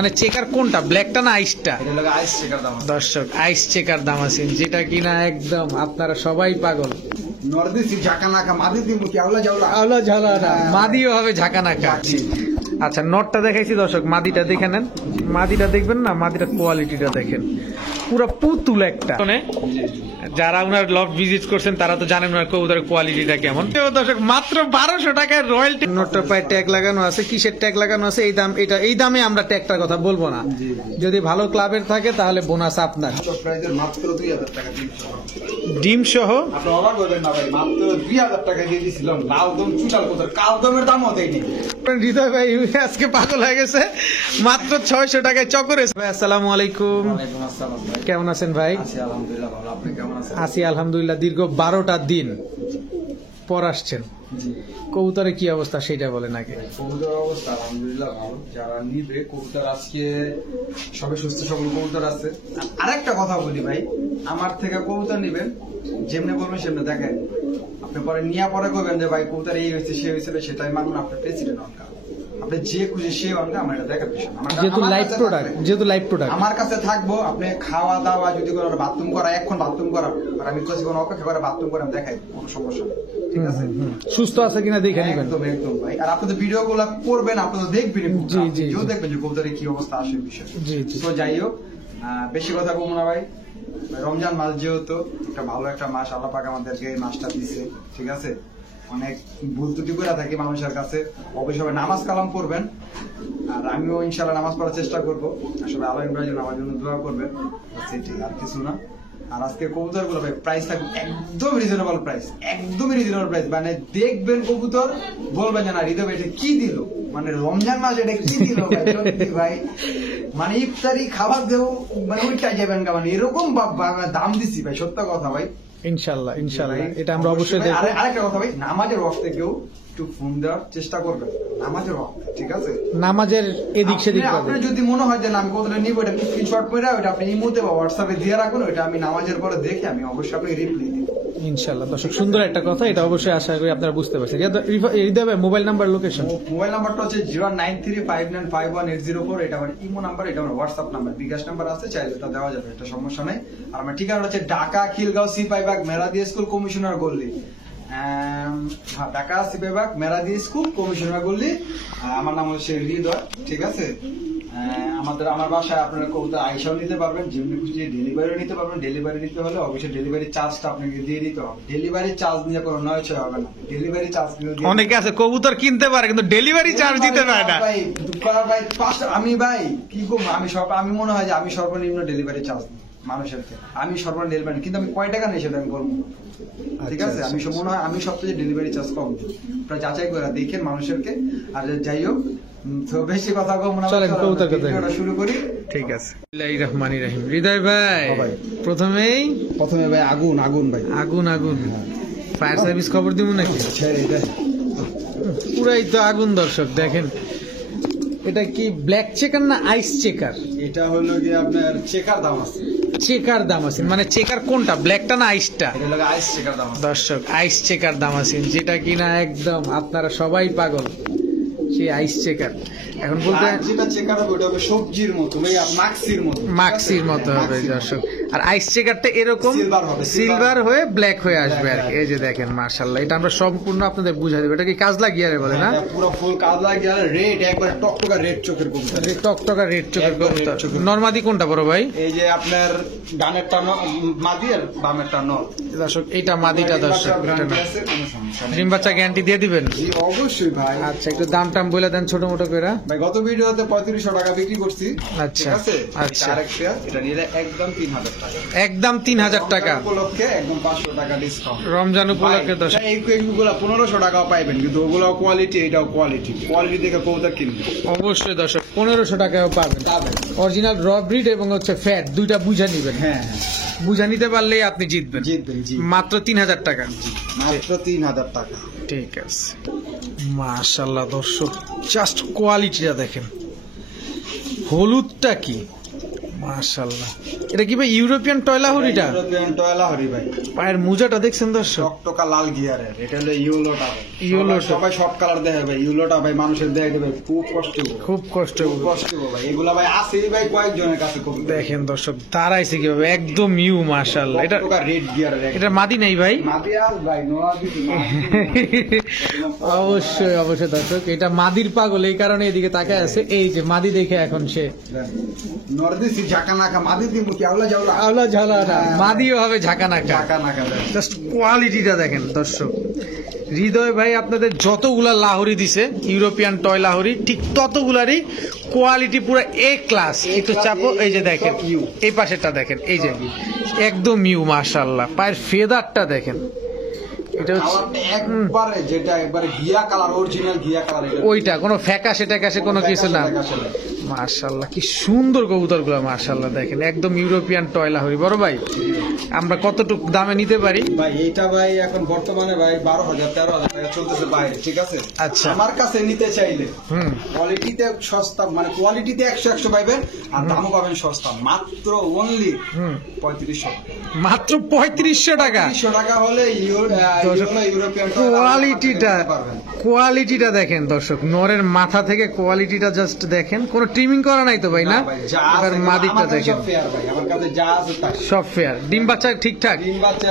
মানে চেকার কোনটা, ব্ল্যাকটা না আইসটা? আইস চেকার দাম আছে। দর্শক আইস চেকার দামাসিন, যেটা কিনা একদম আপনারা সবাই পাগল। নর্দিসি ঝাঁকানাকা মাদি দিমু কি আওলা জাওলা আলো ঝালা মাদিও হবে ঝাঁকানাকা। আচ্ছা নটটা দেখাইছি দর্শক, মাদিটা দেখে নেন। মাদিটা দেখবেন না, মাদিটা কোয়ালিটিটা দেখেন, পুরো পুতুল একটা। যারা উনার লফট ভিজিট করছেন তারা তো জানেন উনার কবুতরের কোয়ালিটিটা কেমন। দর্শক মাত্র 1200 টাকায় রয়্যালটি। নোটটার পায়ে ট্যাগ লাগানো আছে, কিসের ট্যাগ লাগানো আছে এই দাম, এটা এই দামে আমরা ট্যাগটার কথা বলবো না। যদি ভালো ক্লাবের থাকে তাহলে বোনাস আপনার। প্রাইজের মাত্র 2000 টাকা ডিম সহ আপনি অবাক হবেন না ভাই, মাত্র 2000 টাকা দিয়ে দিছিলাম। লালদম চুটাল কোথার কালদমের দামও দেয়নি। হৃদয় ভাই আজকে পাগল হয়ে গেছে, মাত্র 600 টাকায় চকরে। ভাই আসসালামু আলাইকুম, ওয়ালাইকুম আসসালাম ভাই। কেমন আছেন ভাই? আছি আলহামদুলিল্লাহ ভালো, আপনি কেমন আছেন? আছি আলহামদুলিল্লাহ। দীর্ঘ 12টা দিন পর আসছেন, জি কবুতরের কি অবস্থা সেটা বলেন আগে। কবুতর অবস্থা আলহামদুলিল্লাহ ভালো। যারা নিবে কবুতর আজকে সবে সুস্থ সবল কবুতর আছে। আরেকটা কথা বলি ভাই, আমার থেকে কবুতর নিবেন, যেমনি বলবেন সেমনি দেখেন। আপনি পরে নিয়ে পরে করবেন যে ভাই কবুতর এই হয়েছে সে হয়েছিল, সেটাই মানবেন। আপনার প্রেসিডেন্ট অনকা, আপনি যে খুশি সে অনকা, আমার এটা দেখার বিষয় না। যেহেতু আমার লাইভ কাছে প্রোডাক্ট, থাকবে। যেহেতু লাইভ প্রোডাক্ট আমার কাছে থাকবো, আপনি খাওয়া দাওয়া যদি করেন, বাথরুম করা, এখন বাথরুম করা, আর আমি কাছে কোনো অপেক্ষা করে বাথরুম করে আমি দেখাই, কোনো সমস্যা নেই, ঠিক আছে? সুস্থ আছে কিনা দেখে নেবেন। একদম একদম ভাই। আর আপনি তো ভিডিও গুলা করবেন, আপনি তো দেখবেন, জি, জি, কেউ জি। দেখবেন যে কবুতরের কি অবস্থা আসে বিষয়। জি, জি। তো যাই হোক, বেশি কথা বলবো না ভাই। রমজান মাস যেহেতু একটা ভালো একটা মাস, আল্লাহ পাক আমাদেরকে এই মাসটা দিছে, ঠিক আছে? অনেক ভুল ত্রুটি করে থাকি মানুষের কাছে, অবশ্যই সবাই নামাজ কালাম করবেন। আর আমিও ইনশাল্লাহ নামাজ পড়ার চেষ্টা করবো। আসলে আল্লাহ ইব্রাহিম জন্য আমার জন্য দোয়া করবেন, সেটাই, আর কিছু না। আর আজকে কবুতর গুলো ভাই প্রাইস থাকবে একদম রিজনেবল প্রাইস, একদমই রিজনেবল প্রাইস। মানে দেখবেন কবুতর, বলবেন যে না হৃদয় এটা কি দিল, মানে রমজান মাস এটা কি দিল ভাই, সত্যি ভাই। মানে ইফতারি খাবার দেবো মানে উঠে যাবেন, মানে এরকম দাম দিছি ভাই, সত্য কথা ভাই। ইনশাল্লাহ ইনশাল্লাহ, এটা আমরা অবশ্যই দেখবো। আরেকটা কথা ভাই, নামাজের ওয়াক্তে কেউ একটু ফোন দেওয়ার চেষ্টা করবেন, নামাজের ওয়াক্তে, ঠিক আছে? নামাজের এদিক সেদিক পাবে। আপনার যদি মনে হয় যে না আমি কোথাও নিব, এটা স্ক্রিনশট করে ওটা আপনি ইমোতে বা হোয়াটসঅ্যাপে দিয়ে রাখুন, ওটা আমি নামাজের পরে দেখে আমি অবশ্যই আপনাকে রিপ্লাই দিই। ইনশাল্লাহ দর্শক, সুন্দর একটা কথা, এটা অবশ্যই আশা করি আপনারা বুঝতে পারছেন। হৃদয় ভাই মোবাইল নাম্বার, লোকেশন। মোবাইল নাম্বারটা হচ্ছে 09359518004, এটা আমার ইমো নাম্বার, এটা আমার হোয়াটসঅ্যাপ নাম্বার, বিকাশ নাম্বার আছে, চাইলে তা দেওয়া যাবে, এটা সমস্যা নেই। আর আমার ঠিকানা হচ্ছে ঢাকা খিলগাঁও সিপাহীবাগ মেরাদি স্কুল কমিশনার গল্লি। ঢাকা সিপাহীবাগ মেরাদি স্কুল কমিশনার গল্লি। আমার নাম হচ্ছে হৃদয়, ঠিক আছে? আমার বাসায় আপনারা কবুতর আইসাও নিতে পারবেন, যেমনি খুশি ডেলিভারিও নিতে পারবেন। ডেলিভারি নিতে হলে অবশ্যই ডেলিভারি চার্জটা আপনাকে দিয়ে দিতে হবে। ডেলিভারি চার্জ নিয়ে কোনো নয় ছয় হবে না, ডেলিভারি চার্জ অনেকে আছে কবুতর কিনতে পারে কিন্তু ডেলিভারি চার্জ দিতে পারে না। ভাই আমি ভাই কি করবো, আমি মনে হয় যে আমি সর্বনিম্ন ডেলিভারি চার্জ মানুষের থেকে, আমি সর্বনিম্ন ডেলিভারি, কিন্তু আমি কয় টাকা নেই সেটা আমি বলবো, ঠিক আছে? আমি মনে হয় আমি সবচেয়ে ডেলিভারি চার্জ কম দিই, আপনারা যাচাই করে দেখেন মানুষেরকে। আর যাই হোক, তো বেশি কথা বলবো না, চলেন কবুতর কথা ভিডিওটা শুরু করি। ঠিক আছে। বিসমিল্লাহির রহমানির রহিম। হৃদয় ভাই প্রথমেই ভাই আগুন আগুন ভাই, আগুন আগুন। ফায়ার সার্ভিস খবর দিব নাকি? পুরাই তো আগুন দর্শক, দেখেন এটা কি ব্ল্যাক চেকার না আইস চেকার? এটা হলো কি আপনার চেকার দাম আছে। চেকার দাম আছে, মানে চেকার কোনটা, ব্ল্যাকটা না আইসটা? এটা হলো আইস চেকার দাম আছে দর্শক, আইস চেকার দাম আছে, যেটা কিনা একদম আপনারা সবাই পাগল, সেই আইস চেকার। এখন বলতে যেটা চেকার হবে ওটা হবে সবজির মতো ভাই, মাক্সির মতো, মাক্সির মতো হবে দর্শক। আর আইস চেকারটা এরকম সিলভার হবে, সিলভার হয়ে ব্ল্যাক হয়ে আসবে আর কি। এই যে দেখেন মাশাআল্লাহ, এটা আমরা সম্পূর্ণ আপনাদের বুঝাই দেবো। এটা কি কাজলা গিয়ারে বলে না? পুরো ফুল কাজলা গিয়ারে, রেড একবার টকটকা রেড চোখের কবুতর, টকটকা রেড চোখের একদম red কবুতর। চোখের। নরমাদি কোনটা বড় ভাই? এই যে আপনার ডানেরটা মাদি আর বামেরটা নর। দর্শক এইটা মাদিটা দর্শক, এটা না। আছে, কোনো সমস্যা নেই। ডিম বাচ্চা গ্যারান্টি দিয়ে দিবেন? জি অবশ্যই ভাই। আচ্ছা একটু দাম টাম বলে দেন ছোট মোটো করে। ভাই গত ভিডিওতে 3500 টাকা বিক্রি করছি, আচ্ছা, ঠিক আছে? আচ্ছা। আরেকটা এটা নিলে একদম 3000 টাকা, একদম 3000 টাকা উপলক্ষে একদম 500 টাকা ডিসকাউন্ট। রমজান উপলক্ষে দর্শক। এইগুলা 1500 টাকাও পাইবেন, কিন্তু ওগুলো কোয়ালিটি, এটাও কোয়ালিটি, কোয়ালিটি দেখে কবুতর কিনবে। অবশ্যই দর্শক 1500 টাকাও পাবেন। অরিজিনাল র ব্রিড এবং হচ্ছে ফ্যাট, দুইটা বুঝা নিবেন। হ্যাঁ বুঝা নিতে পারলেই আপনি জিতবেন। জিতবেন, জি মাত্র 3000 টাকা। মাত্র 3000 টাকা। ঠিক আছে। মাশাআল্লাহ দর্শক, জাস্ট কোয়ালিটিটা দেখেন, হলুদটা কি মাশাআল্লাহ। এটা কি ভাই ইউরোপিয়ান টয়লাহরিটা? ইউরোপিয়ান টয়লাহরি ভাই। পায়ের মোজাটা দেখছেন দর্শক, টকটকা লাল গিয়ারের। এটা হলো ইউলোটা ভাই। ইউলোটা। সবাই সব কালার দেখে ভাই। ইউলোটা ভাই মানুষের দেখে ভাই খুব কষ্ট হবে। খুব কষ্ট খুব কষ্ট হবে ভাই। এগুলা ভাই আছে ভাই কয়েকজনের কাছে খুব। দেখেন দর্শক দাঁড়াইছে কিভাবে, একদম ইউ মাশাআল্লাহ। এটা টকটকা রেড গিয়ারের। এটা মাদি নাই ভাই? মাদি আল ভাই নোয়া দিছি। অবশ্যই অবশ্যই দর্শক, এটা মাদির পাগল, এই কারণে এদিকে তাকায় আছে। এই যে মাদি দেখে এখন সে নরদিসি ঝাকানাকা মাদি দিমু কি আওলা যাওলা আওলা ঝালা না, মাদিও হবে ঝাঁকানাকা। ঝাকানাকা ভাই। জাস্ট কোয়ালিটিটা দেখেন দর্শক। হৃদয় ভাই আপনাদের যতগুলা লাহোরি দিছে ইউরোপিয়ান টয় লাহোরি, ঠিক ততগুলারই কোয়ালিটি পুরো এ ক্লাস। একটু চাপো, এই যে দেখেন এই পাশেরটা দেখেন, এই যে একদম ইউ মাশাআল্লাহ। পায়ের ফেদারটা দেখেন, এটা হচ্ছে একবারে যেটা একবারে ঘিয়া কালার, অরিজিনাল ঘিয়া কালার। ওইটা কোনো ফ্যাকাশে ট্যাকাশে কোনো কিছু না। মাশাআল্লাহ কি সুন্দর কবুতরগুলো মাশাআল্লাহ দেখেন, একদম ইউরোপিয়ান টয় লাহোরি। বড় ভাই আমরা কতটুকু দামে নিতে পারি ভাই? এইটা ভাই এখন বর্তমানে ভাই 12,000 13,000 টাকা চলতেছে বাইরে, ঠিক আছে? আচ্ছা। আমার কাছে নিতে চাইলে কোয়ালিটিতে সস্তা, মানে কোয়ালিটিতে 100 পাইবেন আর দামও পাবেন সস্তা, মাত্র অনলি 3500। মাত্র 3500 টাকা। 3500 টাকা হলে ইউরোপিয়ান কোয়ালিটিটা দেখেন দর্শক, নরের মাথা থেকে কোয়ালিটিটা জাস্ট দেখেন। কোনো ট্রিমিং করা নাই তো ভাই? না, এবার মাদিটা দেখেন, আমার কাছে যা আছে তাই সব ফেয়ার। ডিম বাচ্চা ঠিকঠাক? ডিম বাচ্চা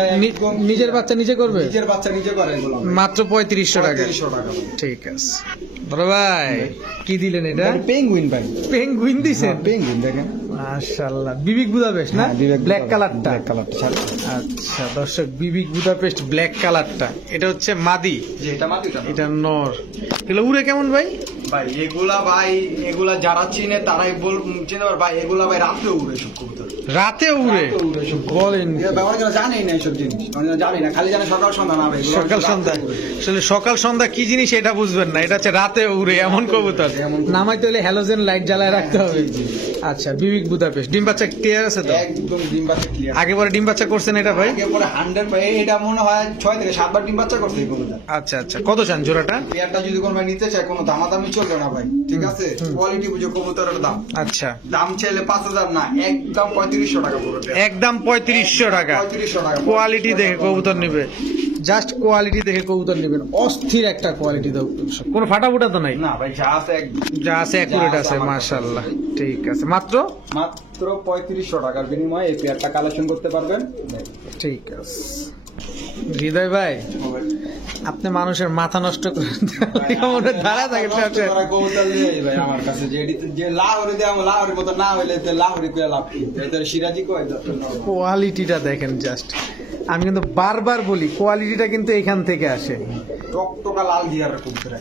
নিজের বাচ্চা নিজে করবে? নিজের বাচ্চা নিজে করে এগুলো মাত্র 3500 টাকা। 3500 টাকা। ঠিক আছে বড় ভাই, কি দিলেন এটা? পেঙ্গুইন ভাই। পেঙ্গুইন দিছেন? পেঙ্গুইন দেখেন মাশাআল্লাহ। বিবিক বুদাপেস্ট না? ব্ল্যাক কালারটা? ব্ল্যাক কালারটা ছাড়। আচ্ছা দর্শক, বিবিক বুদাপেস্ট ব্ল্যাক কালারটা, এটা হচ্ছে মাদি, যে এটা মাদিটা, এটা নর। এগুলো উড়ে কেমন ভাই? ভাই এগুলা যারা চিনে তারাই চিনতে পারে ভাই। এগুলা ভাই রাতে উড়ে সব কবুতর। রাতে উড়ে? বলেন ব্যবহার জানেই না এইসব জিনিস, জানি না, খালি জানে সকাল সন্ধ্যা না ভাই। সকাল সন্ধ্যা, আসলে সকাল সন্ধ্যা কি জিনিস এটা বুঝবেন না, এটা হচ্ছে রাতে উড়ে এমন কবুতর। নামাইতে হলে হ্যালোজেন লাইট জ্বালায় রাখতে হবে। আচ্ছা বিবিক বুদাপেস্ট। ডিম বাচ্চা ক্লিয়ার আছে তো? একদম ডিম বাচ্চা ক্লিয়ার। আগে পরে ডিম বাচ্চা করছেন এটা ভাই? আগে পরে 100 ভাই। এটা মনে হয় 6 থেকে 7 বার ডিম বাচ্চা করছে এই কবুতর। আচ্ছা আচ্ছা, কত চান জোড়াটা? পেয়ারটা যদি কোনো ভাই নিতে চায় কোনো দামাদামি চলবে না ভাই, ঠিক আছে? কোয়ালিটি বুঝে কবুতরের দাম। আচ্ছা, দাম চাইলে 5,000 না, একদম 3500 টাকা পুরোটা। একদম 3500 টাকা। 3500 টাকা। কোয়ালিটি দেখে কবুতর নিবে, জাস্ট কোয়ালিটি দেখে কবুতর নিবেন। অস্থির একটা কোয়ালিটি দাও, কোনো ফাটাফুটা তো নাই? না ভাই, যা আছে যা আছে অ্যাকুরেট আছে মাশাআল্লাহ। ঠিক আছে, মাত্র 3500 টাকার বিনিময়ে এই পেয়ারটা কালেকশন করতে পারবেন। ঠিক আছে হৃদয় ভাই, আপনি মানুষের মাথা নষ্ট করে দাঁড়া থাকে আমার কাছে যে লাহোরি দেয় লাহোরি মতো না হইলে লাহোরি পেয়ে লাভ, সিরাজি কয়। কোয়ালিটিটা দেখেন জাস্ট, আমি কিন্তু বারবার বলি কোয়ালিটিটা কিন্তু এখান থেকে আসে। টকটকা লাল গিয়ারের কবুতর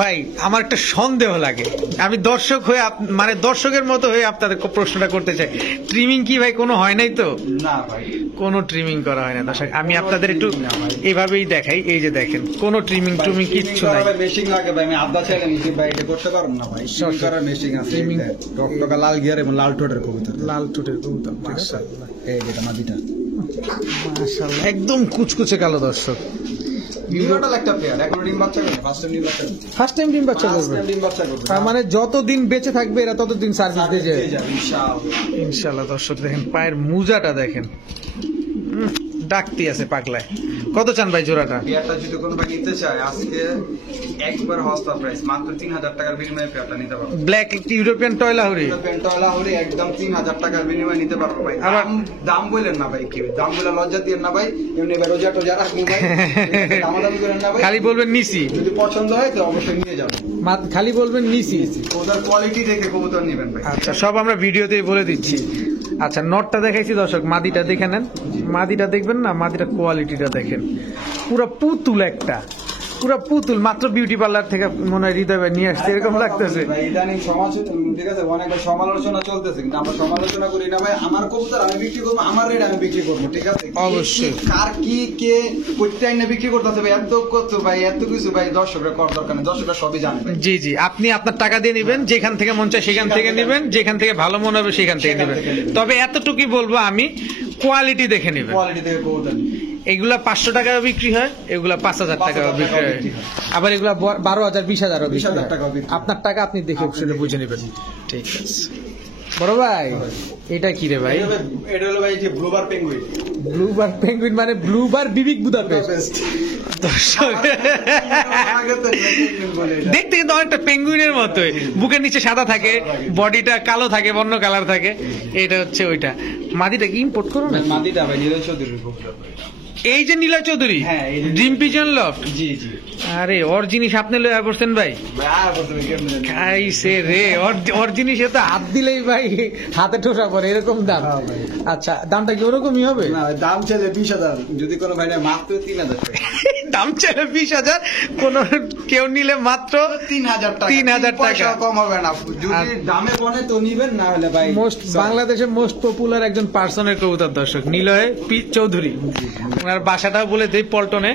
ভাই আমার একটা সন্দেহ লাগে, আমি দর্শক হয়ে মানে দর্শকের মতো হয়ে আপনাদের প্রশ্নটা করতে চাই, ট্রিমিং কি ভাই কোনো হয় নাই তো? না ভাই, কোনো ট্রিমিং করা হয় না দর্শক। আমি আপনাদের একটু এইভাবেই দেখাই, এই যে দেখেন কোনো ট্রিমিং টুমিং কিচ্ছু নাই। মেশিং লাগে ভাই, আমি আদা চাইলে নিচে ভাই এটা করতে পারবো না ভাই। সরকারের মেশিং আছে, টকটকা লাল গিয়ার এবং লাল ঠোঁটের কবুতর। লাল ঠোঁটের কবুতর মাশাআল্লাহ। এই যেটা মাদিটা মাশাআল্লাহ একদম কুচকুচে কালো দর্শক। ইউরোটাল একটা পেয়ার, এখন ডিম বাচ্চা করবে, ফার্স্ট টাইম ডিম বাচ্চা করবে। তার মানে যতদিন বেঁচে থাকবে এরা ততদিন সার্ভিস দিয়ে যাবে ইনশাআল্লাহ। দর্শক দেখেন পায়ের মুজাটা দেখেন, ডাকতি আছে পাগলায়। কত চান ভাই জোড়াটা? পেয়ারটা যদি কোনো ভাই নিতে চায় আজকে একবার হস্তা প্রাইস মাত্র 3000 টাকার বিনিময়ে পেয়ারটা নিতে পারবে। Black European toy Lahori, European toy Lahori একদম 3000 টাকার বিনিময়ে নিতে পারবে ভাই। দাম বলেন না ভাই, কি দাম বলে লজ্জা দিয়েন না ভাই, এমনি এবার রোজা টোজা রাখুন ভাই, দামাদামি করেন না ভাই। খালি বলবেন নিছি, যদি পছন্দ হয় তো অবশ্যই নিয়ে যাবেন। খালি বলবেন নিছি, ওদের কোয়ালিটি দেখে কবুতর নেবেন ভাই। আচ্ছা সব আমরা ভিডিওতেই বলে দিচ্ছি। আচ্ছা নটটা দেখাইছি দর্শক, মাদিটা দেখে নেন। মাদিটা দেখবেন না, মাদিটা কোয়ালিটিটা দেখেন, পুরো পুতুল একটা, পুরো পুতুল। মাত্র বিউটি পার্লার থেকে মনে হয় হৃদয় ভাই নিয়ে আসছে এরকম লাগতেছে। ইদানিং সমাজ ঠিক আছে অনেক সমালোচনা চলতেছে, কিন্তু আমরা সমালোচনা করি না ভাই। আমার কবুতর আমি বিক্রি করবো, আমার রেট আমি বিক্রি করবো, ঠিক আছে? অবশ্যই কার কি কে কোথায় না বিক্রি করতেছে ভাই, এত করতো ভাই, এত কিছু ভাই দর্শকরা করার দরকার নেই, দর্শকরা সবই জানবে। জি জি, আপনি আপনার টাকা দিয়ে নেবেন, যেখান থেকে মন চায় সেখান থেকে নেবেন, যেখান থেকে ভালো মনে হবে সেখান থেকে নেবেন। তবে এতটুকুই বলবো আমি, কোয়ালিটি দেখে নেবেন। কোয়ালিটি দেখে কবুতর এগুলা 500 টাকায় বিক্রি হয়, এগুলা 5000 টাকায় বিক্রি হয়, আবার এগুলা 12,000 20,000 বিক্রি হয়। আপনার টাকা আপনি দেখে শুনে বুঝে নেবেন। ঠিক আছে বড় ভাই, এটা কি রে ভাই? এটা হলো ভাই যে ব্লুবার পেঙ্গুইন। ব্লুবার পেঙ্গুইন মানে ব্লুবার বিবিক বুদাপেস্ট। দর্শক দেখতে কিন্তু অনেকটা পেঙ্গুইনের মতোই, বুকের নিচে সাদা থাকে, বডিটা কালো থাকে, বন্য কালার থাকে। এটা হচ্ছে ওইটা। মাদিটা কি ইম্পোর্ট করো না? মাদিটা ভাই নীরজ চৌধুরীর কবুতর ভাই। এই যে নীলা চৌধুরী, হ্যাঁ, এই যে- ড্রিম পিজন লফট। জি জি আরে ওর জিনিস আপনি লয়া করছেন ভাই? ভাই আর বলতে কেমন খাইছে রে, ওর জিনিসে তো হাত দিলেই ভাই হাতে ঠোসা পড়ে, এরকম দাম। হ্যাঁ ভাই। আচ্ছা, দামটা কি ওরকমই হবে? না দাম চাইলে 20,000, যদি কোনো ভাই না মাত্র 3,000 টাকা। দাম চাইলে 20,000, কোন কেউ নিলে মাত্র 3,000 টাকা। 3,000 টাকা। পয়সা কম হবে না, যদি দামে বনে তো নিবেন, না হলে ভাই মোস্ট বাংলাদেশের মোস্ট পপুলার একজন পার্সনের কবুতর দর্শক, নিলয় পি চৌধুরী। ওনার বাসাটাও বলে দেই পল্টনে।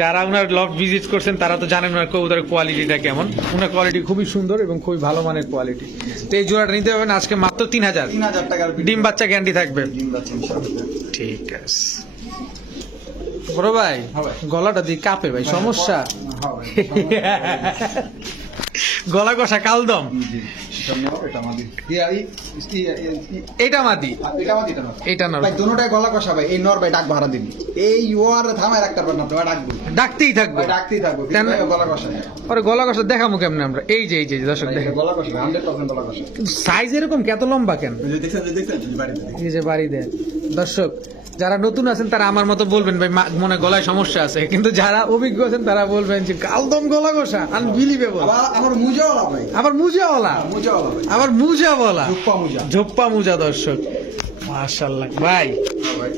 যারা ওনার লফট ভিজিট করছেন তারা তো জানেন ওনার কবুতরের কোয়ালিটিটা কেমন। ওনার কোয়ালিটি খুবই সুন্দর এবং খুবই ভালো মানের কোয়ালিটি। তো এই জোড়াটা নিতে পারবেন আজকে মাত্র 3,000। 3,000 টাকার ডিম বাচ্চা গ্যারান্টি থাকবে। ডিম বাচ্চা ইনশাআল্লাহ। ঠিক আছে বড় ভাই, হ্যাঁ ভাই। গলাটা দিয়ে কাঁপে ভাই, সমস্যা? হ্যাঁ ভাই। গলা কষা কালদম। জি, সামনে হবে, এটা আমাদের। এটা মাদি, এটা আমাদের, এটা না। এটা নর। ভাই দুটোটাই গলা কষা ভাই। এই নর ভাই ডাক ভাড়া দিন। এই ওয়ার থামায় রাখতে পারবেন না, তোমার ডাকবো। ডাকতেই থাকবো, ভাই ডাকতেই থাকবো, কেন? কিন্তু ভাই গলা কষা। পরে গলা কষা দেখাবো কেমনে আমরা? এই যে দর্শক ভাই, দেখেন, গলা কষা 100% গলা কষা। সাইজ এরকম কত লম্বা কেন? দেখছেন বাড়িতে। এই যে বাড়ি দেয়। দর্শক যারা নতুন আছেন তারা আমার মতো বলবেন ভাই মনে গলায় সমস্যা আছে, কিন্তু যারা অভিজ্ঞ আছেন তারা বলবেন যে কালদম গলা কষা, আনবিলিভেবল। আবার আমার মুজাওয়ালা ভাই। আবার মুজাওয়ালা, মুজাওয়ালা ভাই। আবার মুজা বলা, জুপ্পা মুজা। ঝোপ্পা মুজা। দর্শক মাশাআল্লাহ ভাই,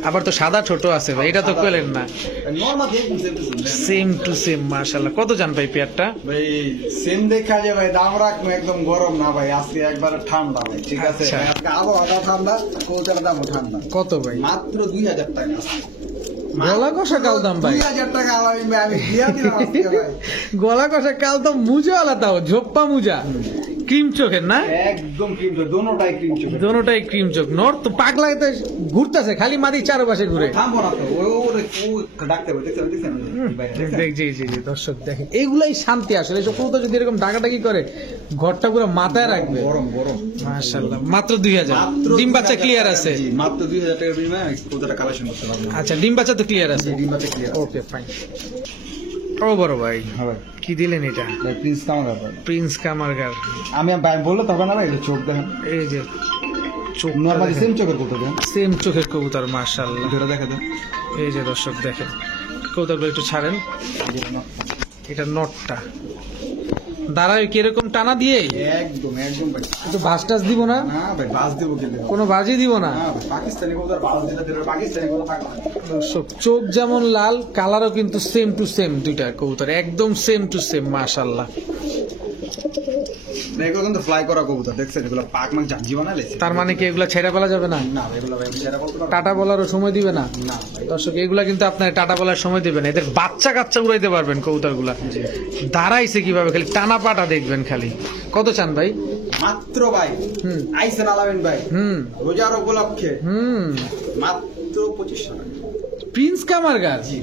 আবার তো সাদা ছোট আছে ভাই, এটা তো পেলেন না। নরমাল দেখুন সেম টু সেম মাশাআল্লাহ। কত জান ভাই পেয়ারটা? ভাই সেম দেখা যায় ভাই, দাম রাখবো একদম গরম না ভাই, আজকে একবারে ঠান্ডা ভাই, ঠিক আছে? আচ্ছা। ভাই, আজকে আবহাওয়াটা ঠান্ডা, কবুতরের দামও ঠান্ডা। কত ভাই? মাত্র 2,000 টাকা। গলা কষা কালদম ভাই, 2,000 টাকা আমি দিয়া দিলাম আজকে ভাই। গলা কষা কালদম মুজাওয়ালা, তাও ঝোপ্পা মুজা, ক্রিম চোখের না? একদম ক্রিম চোখ, দোনোটাই ক্রিম চোখ। দোনোটাই ক্রিম চোখ। নর তো পাগলাতে ঘুরতেছে, খালি মাদি চারপাশে ঘুরে। থামবো না তো, ও ডাকতে হবে, দেখছেন জি দর্শক দেখেন, এইগুলাই শান্তি আসলে। এসব কবুতর যদি এরকম ডাকাডাকি করে, ঘরটা পুরো মাথায় রাখবে। গরম গরম। মাশাআল্লাহ, মাত্র 2,000। ডিম বাচ্চা ক্লিয়ার আছে? জি, মাত্র 2,000 টাকার বিনিময়ে কবুতরটা কালেকশন করতে পারবেন। আচ্ছা, ডিম বাচ্চা তো ক্লিয়ার আছে? ডিম বাচ্চা ক্লিয়ার। Okay fine. ও বড় ভাই, হ্যাঁ ভাই। কি দিলেন এটা? প্রিন্স কামার ভাই। প্রিন্স কামারগার। আমি ভাই বললে তখন না ভাই, এটা চোখ দেখেন। এই যে চোখ, নরমালি সেম চোখের কবুতর দেখেন। সেম চোখের কবুতর মাশাআল্লাহ। এটা দেখা দেন। এই যে দর্শক দেখেন, কবুতরগুলো একটু ছাড়েন। এটা নটটা দাঁড়ায় কিরকম টানা দিয়ে, একদম একদম ভাই। একটু ভাস টাস দিব না? না ভাই, বাস দেবো কিন্তু। কোনো বাজি দিব না। না ভাই, পাকিস্তানি কবুতর বাস দিলে পাকিস্তানি কবুতর থাকবে না। দর্শক চোখ যেমন লাল, কালারও কিন্তু সেম টু সেম, দুইটা কবুতর একদম সেম টু সেম মাশাআল্লাহ। এগুলো কিন্তু ফ্লাই করা কবুতর, দেখছেন? এগুলো পাক মাক জাঞ্জি বানাইছে। তার মানে কি এগুলা ছেড়ে ফেলা যাবে না? না ভাই, এগুলো ভাই যারা বলতে পারবে টাটা বলারও সময় দিবে না? না ভাই। দর্শক এগুলা কিন্তু আপনার টাটা বলার সময় দিবে না। এদের বাচ্চা কাচ্চা উড়াইতে পারবেন কবুতরগুলা। দাঁড়াইছে কিভাবে, খালি টানা পাটা দেখবেন খালি। কত চান ভাই? মাত্র ভাই হুম। আইসেন আলামিন ভাই, রোজার উপলক্ষে মাত্র 2500 টাকা। প্রিন্স কামারগার। জি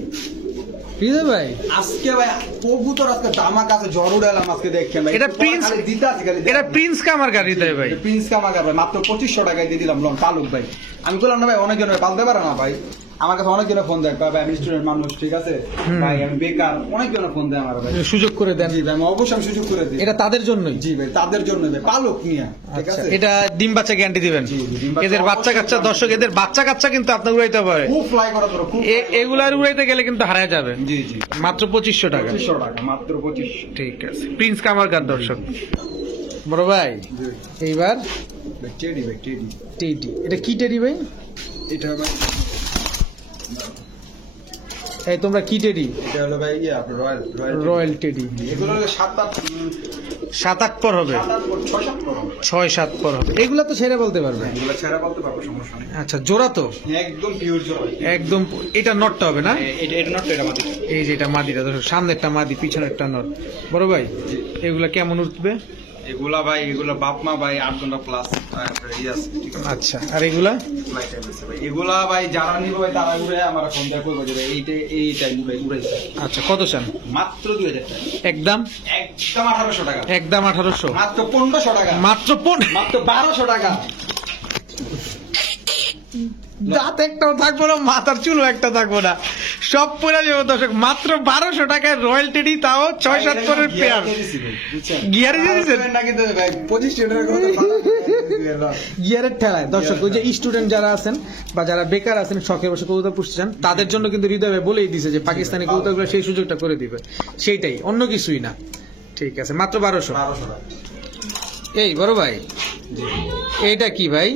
হৃদয় ভাই, আজকে ভাই কবুতর আজকে দামা কাছে জ্বর উড়ালাম আজকে, দেখেন ভাই। এটা প্রিন্স, খালি দিতে আছে, খালি এটা প্রিন্স কামারগার হৃদয় ভাই। প্রিন্স কামারগার ভাই, মাত্র 2500 টাকায় দিয়ে দিলাম লং তালুক ভাই। আমি বললাম না ভাই, অনেকজন পালতে পারে না ভাই। আমার কাছে অনেকজনের ফোন দেয়, ভাই আমি স্টুডেন্ট মানুষ, ঠিক আছে ভাই, আমি বেকার, অনেকজনের ফোন দেয় আমার ভাই। সুযোগ করে দেন। জি ভাই, আমি অবশ্যই আমি সুযোগ করে দিই। এটা তাদের জন্যই। জি ভাই, তাদের জন্য ভাই, পালক নিয়ে, ঠিক আচ্ছা, আছে? এটা ডিম বাচ্চা গ্যারান্টি দিবেন? জি, ডিম বাচ্চা এদের বাচ্চা কাচ্চা, দর্শক এদের বাচ্চা কাচ্চা কিন্তু আপনার উড়াইতে পারে। খুব ফ্লাই করা ধরো, খুব এগুলার উড়াইতে গেলে কিন্তু হারায় যাবে। জি জি, মাত্র 2500 টাকা। 2500 টাকা, মাত্র 2500। ঠিক আছে, প্রিন্স কামারগার দর্শক। বড় ভাই এইবার ভাই টেডি ভাই, টেডি। টেডি, এটা কি টেডি ভাই? এটা ভাই, এই তোমরা কি টেডি? এটা হলো ভাই ইয়ে আপনার রয়্যাল টেডি। এগুলো হলো 7-8 পর হবে, 6-7 করো। 6-7 পর হবে। এগুলা তো ছেড়ে বলতে পারবে। এগুলো ছেড়ে বলতে পারবো, সমস্যা নেই। আচ্ছা, জোড়া তো একদম পিওর জয়। একদম। এটা নটটা হবে না? এটা নট, এটা মাটি। এই যে এটা মাদিটা, ধরো সামনেরটা মাদি, পিছনেরটা নট। বড় ভাই এগুলা কেমন উঠবে? এগুলা ভাই এগুলা বাপ মা ভাই 8 ঘন্টা প্লাস আছে, ঠিক আছে। আচ্ছা, আর এগুলা ফ্লাইট টাইম আছে ভাই। এগুলা ভাই যারা নিবে ভাই তারা উড়ে আমার ফোন দিয়ে কইবো যে ভাই এইটা নিবে উড়াইছে। আচ্ছা, কত চান? মাত্র 2000 টাকা। একদম 1800 টাকা। একদম 1800, মাত্র 1500 টাকা। মাত্র মাত্র 1200 টাকা। দাঁত একটাও থাকবো না, মাথার চুলও একটা থাকবো না, সব পরে যাবো দর্শক। মাত্র 1200 টাকায় রয়্যাল টেডি, তাও 6-7 পরের পেয়ার। গিয়ারে দিয়ে দিচ্ছেন? গিয়ারের ঠেলায় দর্শক, ওই যে স্টুডেন্ট যারা আছেন বা যারা বেকার আছেন, শখে বসে কবুতর পুষতে চান, তাদের জন্য কিন্তু হৃদয় ভাই বলেই দিছে যে পাকিস্তানি কবুতরগুলো সেই সুযোগটা করে দিবে, সেইটাই, অন্য কিছুই না। ঠিক আছে, মাত্র 1200। এই বড় ভাই, এইটা কি ভাই?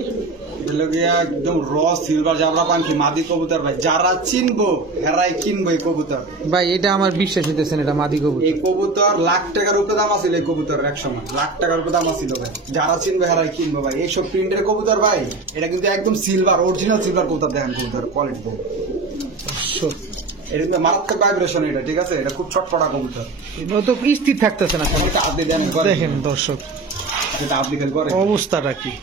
একদম র সিলভার জাবরা পাখি মাদি কবুতর ভাই, যারা চিনবো হেরাই কিনবো এই কবুতর ভাই। এটা আমার বিশ্বাস হইতেছেন, এটা মাদি কবুতর। এই কবুতর লাখ টাকার উপরে দাম আছিল, এই কবুতর এক সময় লাখ টাকার উপরে দাম আছিল ভাই। যারা চিনবে হেরাই কিনবো ভাই। এইসব প্রিন্টের কবুতর ভাই, এটা কিন্তু একদম সিলভার, অরিজিনাল সিলভার কবুতর। দেখেন কবুতর কোয়ালিটি দেখেন, এটা কিন্তু মারাত্মক ভাইব্রেশন, এটা ঠিক আছে। এটা খুব ছটফটা কবুতর, ও তো স্থির থাকতেছে না। এটা আপনি দেন দেখেন দর্শক এটা আপনি খালি করে অবস্থাটা কি।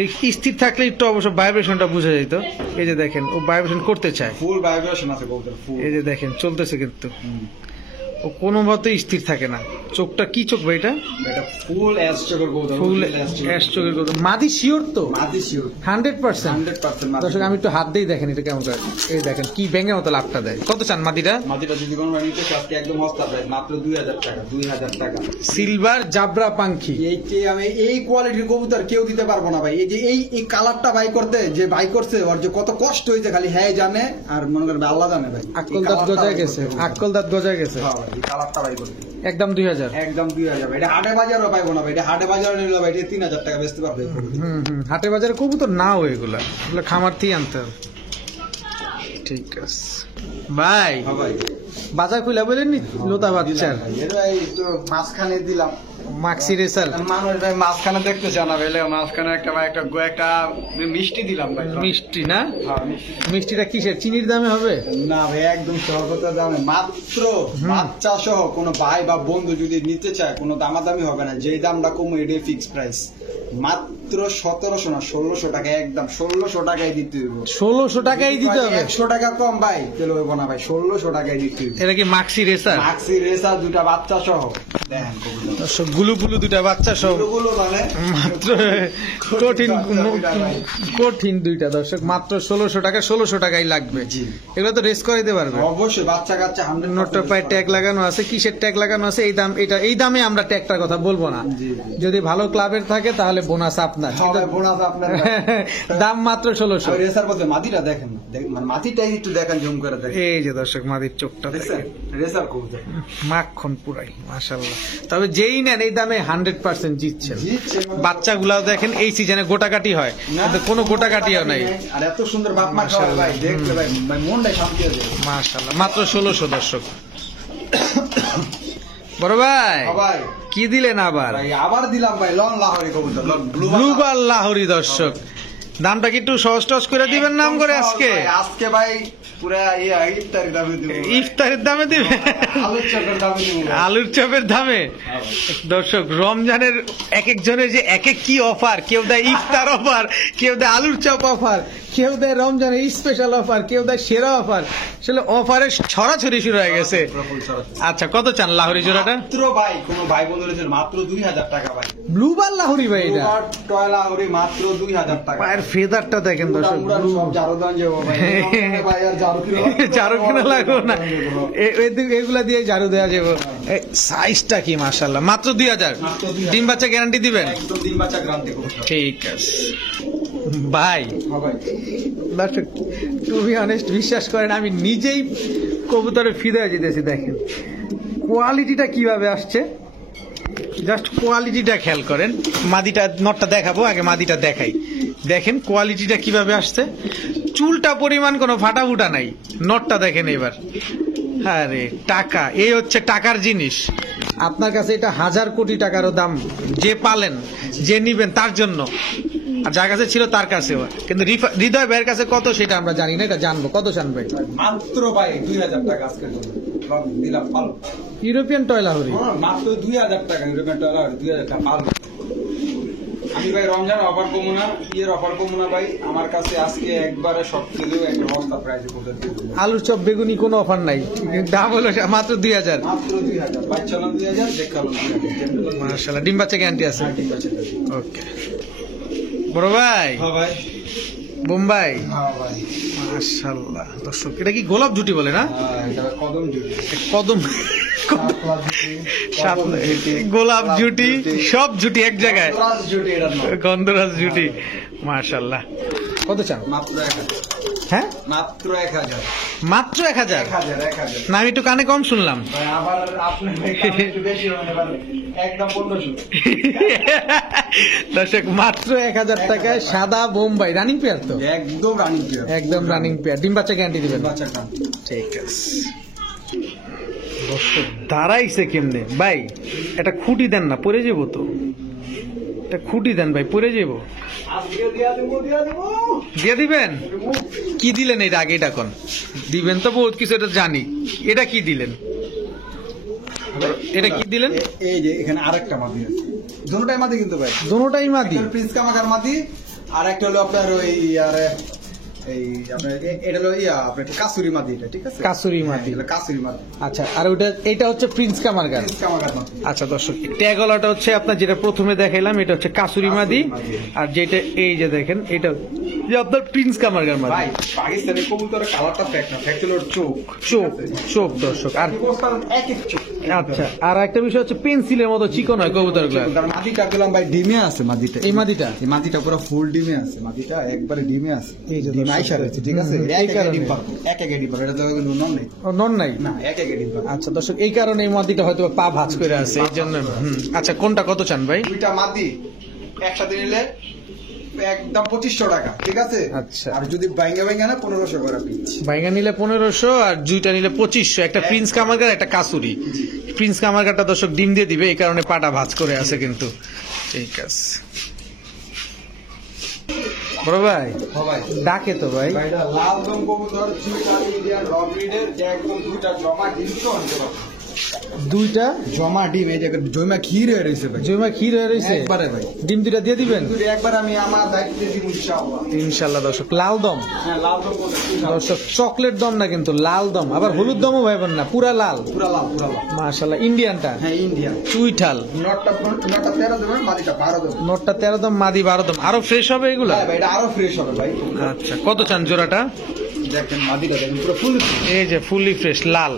এই স্থির থাকলে একটু অবশ্য ভাইব্রেশনটা বোঝা যেত। এই যে দেখেন, ও ভাইব্রেশন করতে চায়, ফুল ভাইব্রেশন আছে কবুতর, ফুল। এই যে দেখেন চলতেছে, কিন্তু ও কোনো মতেই স্থির থাকে না। চোখটা কি চোখ ভাই? এটা এটা ফুল অ্যাশ চোখের কবুতর, ফুল অ্যাশ চোখের কবুতর। মাদি শিওর তো? মাদি শিওর 100%। 100% মাদি। দর্শক আমি একটু হাত দিয়ে দেখেন এটা কেমন করে। এই দেখেন কি ব্যাঙের মতো লাভটা দেয়। কত চান মাদিটা? মাদিটা যদি কোনো নিতে চান আজকে একদম সস্তা প্রাইস, মাত্র 2000 টাকা। 2000 টাকা সিলভার জাবরা পাখি। আমি এই কোয়ালিটির কবুতর কেউ দিতে পারবো না ভাই। এই যে এই কালারটা বাই করতে যে বাই করছে, ওর যে কত কষ্ট হয়েছে খালি হ্যাঁ জানে, আর মনে করেন আল্লাহ জানে ভাই। আক্কল দাঁত গজায় গেছে, আক্কল দাঁত গজায় গেছে। হ্যাঁ ভাই, এই কালারটা বাই করতে একদম 2000। একদম 2000 ভাই। এটা হাটে বাজারও পাইবো না ভাই। এটা হাটে বাজারে নিলে ভাই এটা 3000 টাকা বেচতে পারবে। হাটে বাজারে কবুতর নাও, এগুলা খামার থেকে আনতে হবে। ঠিক আছে ভাই, ভাই বাজার খুলে বলেন নি লোতা বাচ্চার এটা এই তো মাঝখানে দিলাম মাক্সি রেসার। মানুষ ভাই মাঝখানে দেখতে চান না ভাই, মাঝখানে একটা ভাই একটা মিষ্টি দিলাম ভাই। মিষ্টি না? হ্যাঁ, মিষ্টি। মিষ্টিটা কিসের? চিনির দামে হবে না ভাই, একদম সর্বতা দামে, মাত্র বাচ্চা সহ কোনো ভাই বা বন্ধু যদি নিতে চায় কোনো দামাদামি হবে না। যেই দামটা কম এটাই ফিক্স প্রাইস, মাত্র 1700 না 1600 টাকা। একদম 1600 টাকায় দিতে হইব। 1600 টাকাই দিতে হবে? 100 টাকা কম ভাই তেল হইব না ভাই, 1600 টাকায় দিতে হইব। এটা কি মাক্সি রেসার? মাক্সি রেসার দুটা বাচ্চা সহ দেখেন কবুতর। গুলু গুলু দুটা বাচ্চা সহ গুলো মানে মাত্র কঠিন কঠিন দুইটা দর্শক, মাত্র 1600 টাকা। 1600 টাকাই লাগবে। এগুলো তো রেস করাইতে পারবে অবশ্যই। বাচ্চা কাচ্চা 100 নোটটা পায়ে ট্যাগ লাগানো আছে। কিসের ট্যাগ লাগানো আছে? এই দাম, এটা এই দামে আমরা ট্যাগটার কথা বলবো না। যদি ভালো ক্লাবের থাকে তাহলে বোনাস আপনার, বোনাস আপনার। দাম মাত্র 1600। রেসার বলতে মাটিটা দেখেন, মানে মাটিটাই একটু দেখেন, জুম করে দেখেন। এই যে দর্শক মাদির চোখটা দেখছেন, রেসার কবুতর মাখন পুরাই মাশাআল্লাহ। তবে যেই নেন এই দামে 100% জিতছে। বাচ্চাগুলাও দেখেন এই সিজনে গোটাকাটি হয়, কিন্তু কোনো গোটাকাটিও নাই। আর এত সুন্দর বাপ মা খাওয়ায় ভাই, দেখলে ভাই মনটাই শান্তি হয়ে যায়। মাশাআল্লাহ, মাত্র 1600 দর্শক। বড় ভাই কি দিলেন আবার? আবার দিলাম ভাই লং লাহোরি কবুতর, ব্লুবার লাহোরি দর্শক। দামটা কি একটু সহজ টস করে দিবেন নাম করে আজকে? আজকে ভাই পুরা ইফতারের দামে দিব। ইফতারের দামে দিবে? আলুর চপের দামে দিব। আলুর চপের দামে দর্শক। রমজানের এক একজনের যে এক এক কি অফার, কেউ দেয় ইফতার অফার, কেউ দেয় আলুর চপ অফার, কেউ দেয় রমজানের স্পেশাল অফার, কেউ দেয় সেরা অফার। আসলে অফারের ছড়াছড়ি শুরু হয়ে গেছে। আচ্ছা কত চান লাহোরি জোড়াটা? মাত্র ভাই কোন ভাই বন্ধুদের মাত্র 2000 টাকা ভাই। ব্লুবার লাহোরি ভাই, এটা টয় লাহোরি মাত্র 2000 টাকা। পায়ের ফেদারটা দেখেন দর্শক। সব জারুদান যাবো ভাই, ভাই আর ঝাড়ু কিনা লাগবে না, এগুলা দিয়ে ঝাড়ু দেওয়া যাবে। সাইজটা কি মাশাআল্লাহ। মাত্র 2000। ডিম বাচ্চা গ্যারান্টি দিবেন? একদম ডিম বাচ্চা গ্যারান্টি করব। ঠিক আছে ভাই। দর্শক টু বি অনেস্ট বিশ্বাস করেন আমি নিজেই কবুতরে ফিদা হয়ে যেতেছি। দেখেন কোয়ালিটিটা কিভাবে আসছে, জাস্ট কোয়ালিটিটা খেয়াল করেন। মাদিটা নটটা দেখাবো, আগে মাদিটা দেখাই। দেখেন কোয়ালিটিটা কিভাবে আসছে, চুলটা পরিমাণ কোনো ফাটাফুটা নাই। নটটা দেখেন এবার। আরে টাকা, এই হচ্ছে টাকার জিনিস। আপনার কাছে এটা 1000 কোটি টাকারও দাম। যে পালেন, যে নিবেন তার জন্য আর যার কাছে ছিল তার কাছেও, কিন্তু হৃদয় ভাইয়ের কাছে কত সেটা আমরা জানি না, এটা জানবো। কত চান ভাই? মাত্র ভাই 2000 টাকা আজকের জন্য দিলাম ভালো। ইউরোপিয়ান টয়লাহরি মাত্র 2000 টাকা ইউরোপিয়ান ডলার, 2000 টাকা ভালো। আমি ভাই রমজান অফার কমু না, ইয়ের অফার কমু না ভাই। আমার কাছে আজকে একবারে সব কিলো একটা বস্তা প্রাইজে করে দিবো। আলুর চপ বেগুনি কোনো অফার নাই, দাম হলো মাত্র 2000। মাত্র 2000, বাচ্চালাম 2000, দেখালাম 2000। মাশাআল্লাহ, ডিম বাচ্চা গ্যারান্টি আছে। ওকে বড় ভাই, হ্যাঁ ভাই, বোম্বাই, হ্যাঁ ভাই, মাশাআল্লাহ। দর্শক এটা কি গোলাপ জুটি বলে না? হ্যাঁ এটা কদম জুটি, কদম গোলাপ জুটি, সব জুটি এক জায়গায়, গন্ধরাজ জুটি এটার নাম। গন্ধরাজ জুটি, মাশাআল্লাহ। কত চান? মাত্র 1000, হ্যাঁ মাত্র 1000, মাত্র 1000। 1000 না আমি একটু কানে কম শুনলাম। ভাই আবার আপনি একটু বেশি হতে পারে, একদম 1500। দর্শক মাত্র 1000 টাকায় সাদা বোম্বাই রানিং পেয়ার, তো একদম রানিং পেয়ার, একদম রানিং পেয়ার, ডিম বাচ্চা গ্যারান্টি দিবেন। বাচ্চাটা ঠিক আছে। দর্শক দাঁড়াইছে কেমনে ভাই? এটা খুঁটি দেন না, পড়ে যাবো তো। এটা খুঁটি দেন ভাই, পড়ে যাবো। আজকে দিয়া দেব। দিয়ে দিবেন? কি দিলেন এটা আগে? এটা কোন দিবেন তো বহুত কিছু, এটা জানি। এটা কি দিলেন? এটা কি দিলেন? এই যে এখানে আরেকটা মাদি আছে, দুটোটাই মাদি কিন্তু ভাই, দোনোটাই মাদি। প্রিন্স কামাকার মাদি, আর একটা হলো আপনার ওই এই আপনার এটা হলো আপনার কাসুরি মাদি, এটা ঠিক আছে, কাসুরি মাদি। এটা কাসুরি মাদি। আচ্ছা, আর ওটা এটা হচ্ছে প্রিন্স কামারগান। প্রিন্স কামাকার মাদি। আচ্ছা দর্শক, ট্যাগলাটা হচ্ছে আপনার যেটা প্রথমে দেখাইলাম, এটা হচ্ছে কাসুরি মাদি। আর যেটা এই যে দেখেন, এটা যে আপনার প্রিন্স কামারগান মাদি। ভাই পাকিস্তানি কবুতরের কালারটা ফ্যাক্ট না, ফ্যাক্ট হলো ওর চোখ, চোখ, চোখ দর্শক। আর এক এক চোখ। আচ্ছা, আর একটা বিষয় হচ্ছে পেন্সিলের মতো চিকন হয় কবুতরগুলো। কারণ মাদিটা গেলাম ভাই ডিমে আছে, মাদিটা এই মাদিটা, এই মাদিটা পুরো ফুল ডিমে আছে, মাদিটা একবারে ডিমে আছে, এই যে ডিম দর্শক আইসা রয়েছে, ঠিক আছে, হুম, এক এই এক কারণে। ডিম পারবো, এক এক ডিম পারবো, এটা তো কোনো নন নেই, ও নন নাই। না এক এক ডিম পারবো। আচ্ছা দর্শক, এই কারণে এই মাদিটা হয়তো পা ভাঁজ করে আছে, এই জন্য। আচ্ছা, কোনটা কত চান ভাই? দুইটা মাদি একসাথে নিলে একদম 2500 টাকা, ঠিক আছে। আচ্ছা। আর যদি বাইঙ্গা বাইঙ্গা না 1500 করে পিস। বাইঙ্গা নিলে 1500, আর দুইটা নিলে 2500। একটা প্রিন্স কামারগার, একটা কাসুরি। প্রিন্স কামারগারটা দর্শক ডিম দিয়ে দিবে, এই কারণে পাটা ভাঁজ করে আছে কিন্তু। ঠিক আছে বড় ভাই, হ্যাঁ ভাই, ডাকে তো ভাই। ভাইটা লাল রং কবুতর, দুইটা মিডিয়াম রক রিডের, যে একদম দুইটা জমা ডিম তো আনতে পারবো। দুইটা জমা ডিম, এই যে জমা ক্ষীর হয়ে রয়েছে ভাই, জমা ক্ষীর হয়ে রয়েছে একবারে ভাই। ডিম দুইটা দিয়ে দিবেন যদি একবার আমি আমার দায়িত্বে দিব ইনশাআল্লাহ। ইনশাল্লাহ। দর্শক লাল দম, হ্যাঁ লাল রং কবুতর, দর্শক চকলেট দম না কিন্তু লাল দম, আবার হলুদ দমও ভাইবেন না, পুরা লাল। পুরা লাল, পুরা লাল। মাশাল্লাহ। ইন্ডিয়ানটা হ্যাঁ ইন্ডিয়া, চুইঠাল, নটটা 13 দেবেন, মাদিটা 12 দেবেন। নোটটা 13 দম, মাদি 12 দম। আরো ফ্রেশ হবে এগুলা? হ্যাঁ ভাই, এটা আরো ফ্রেশ হবে ভাই। আচ্ছা, কত চান জোড়াটা? দেখেন মাদিটা দেখেন পুরো ফুল। এই যে ফুলি ফ্রেশ লাল,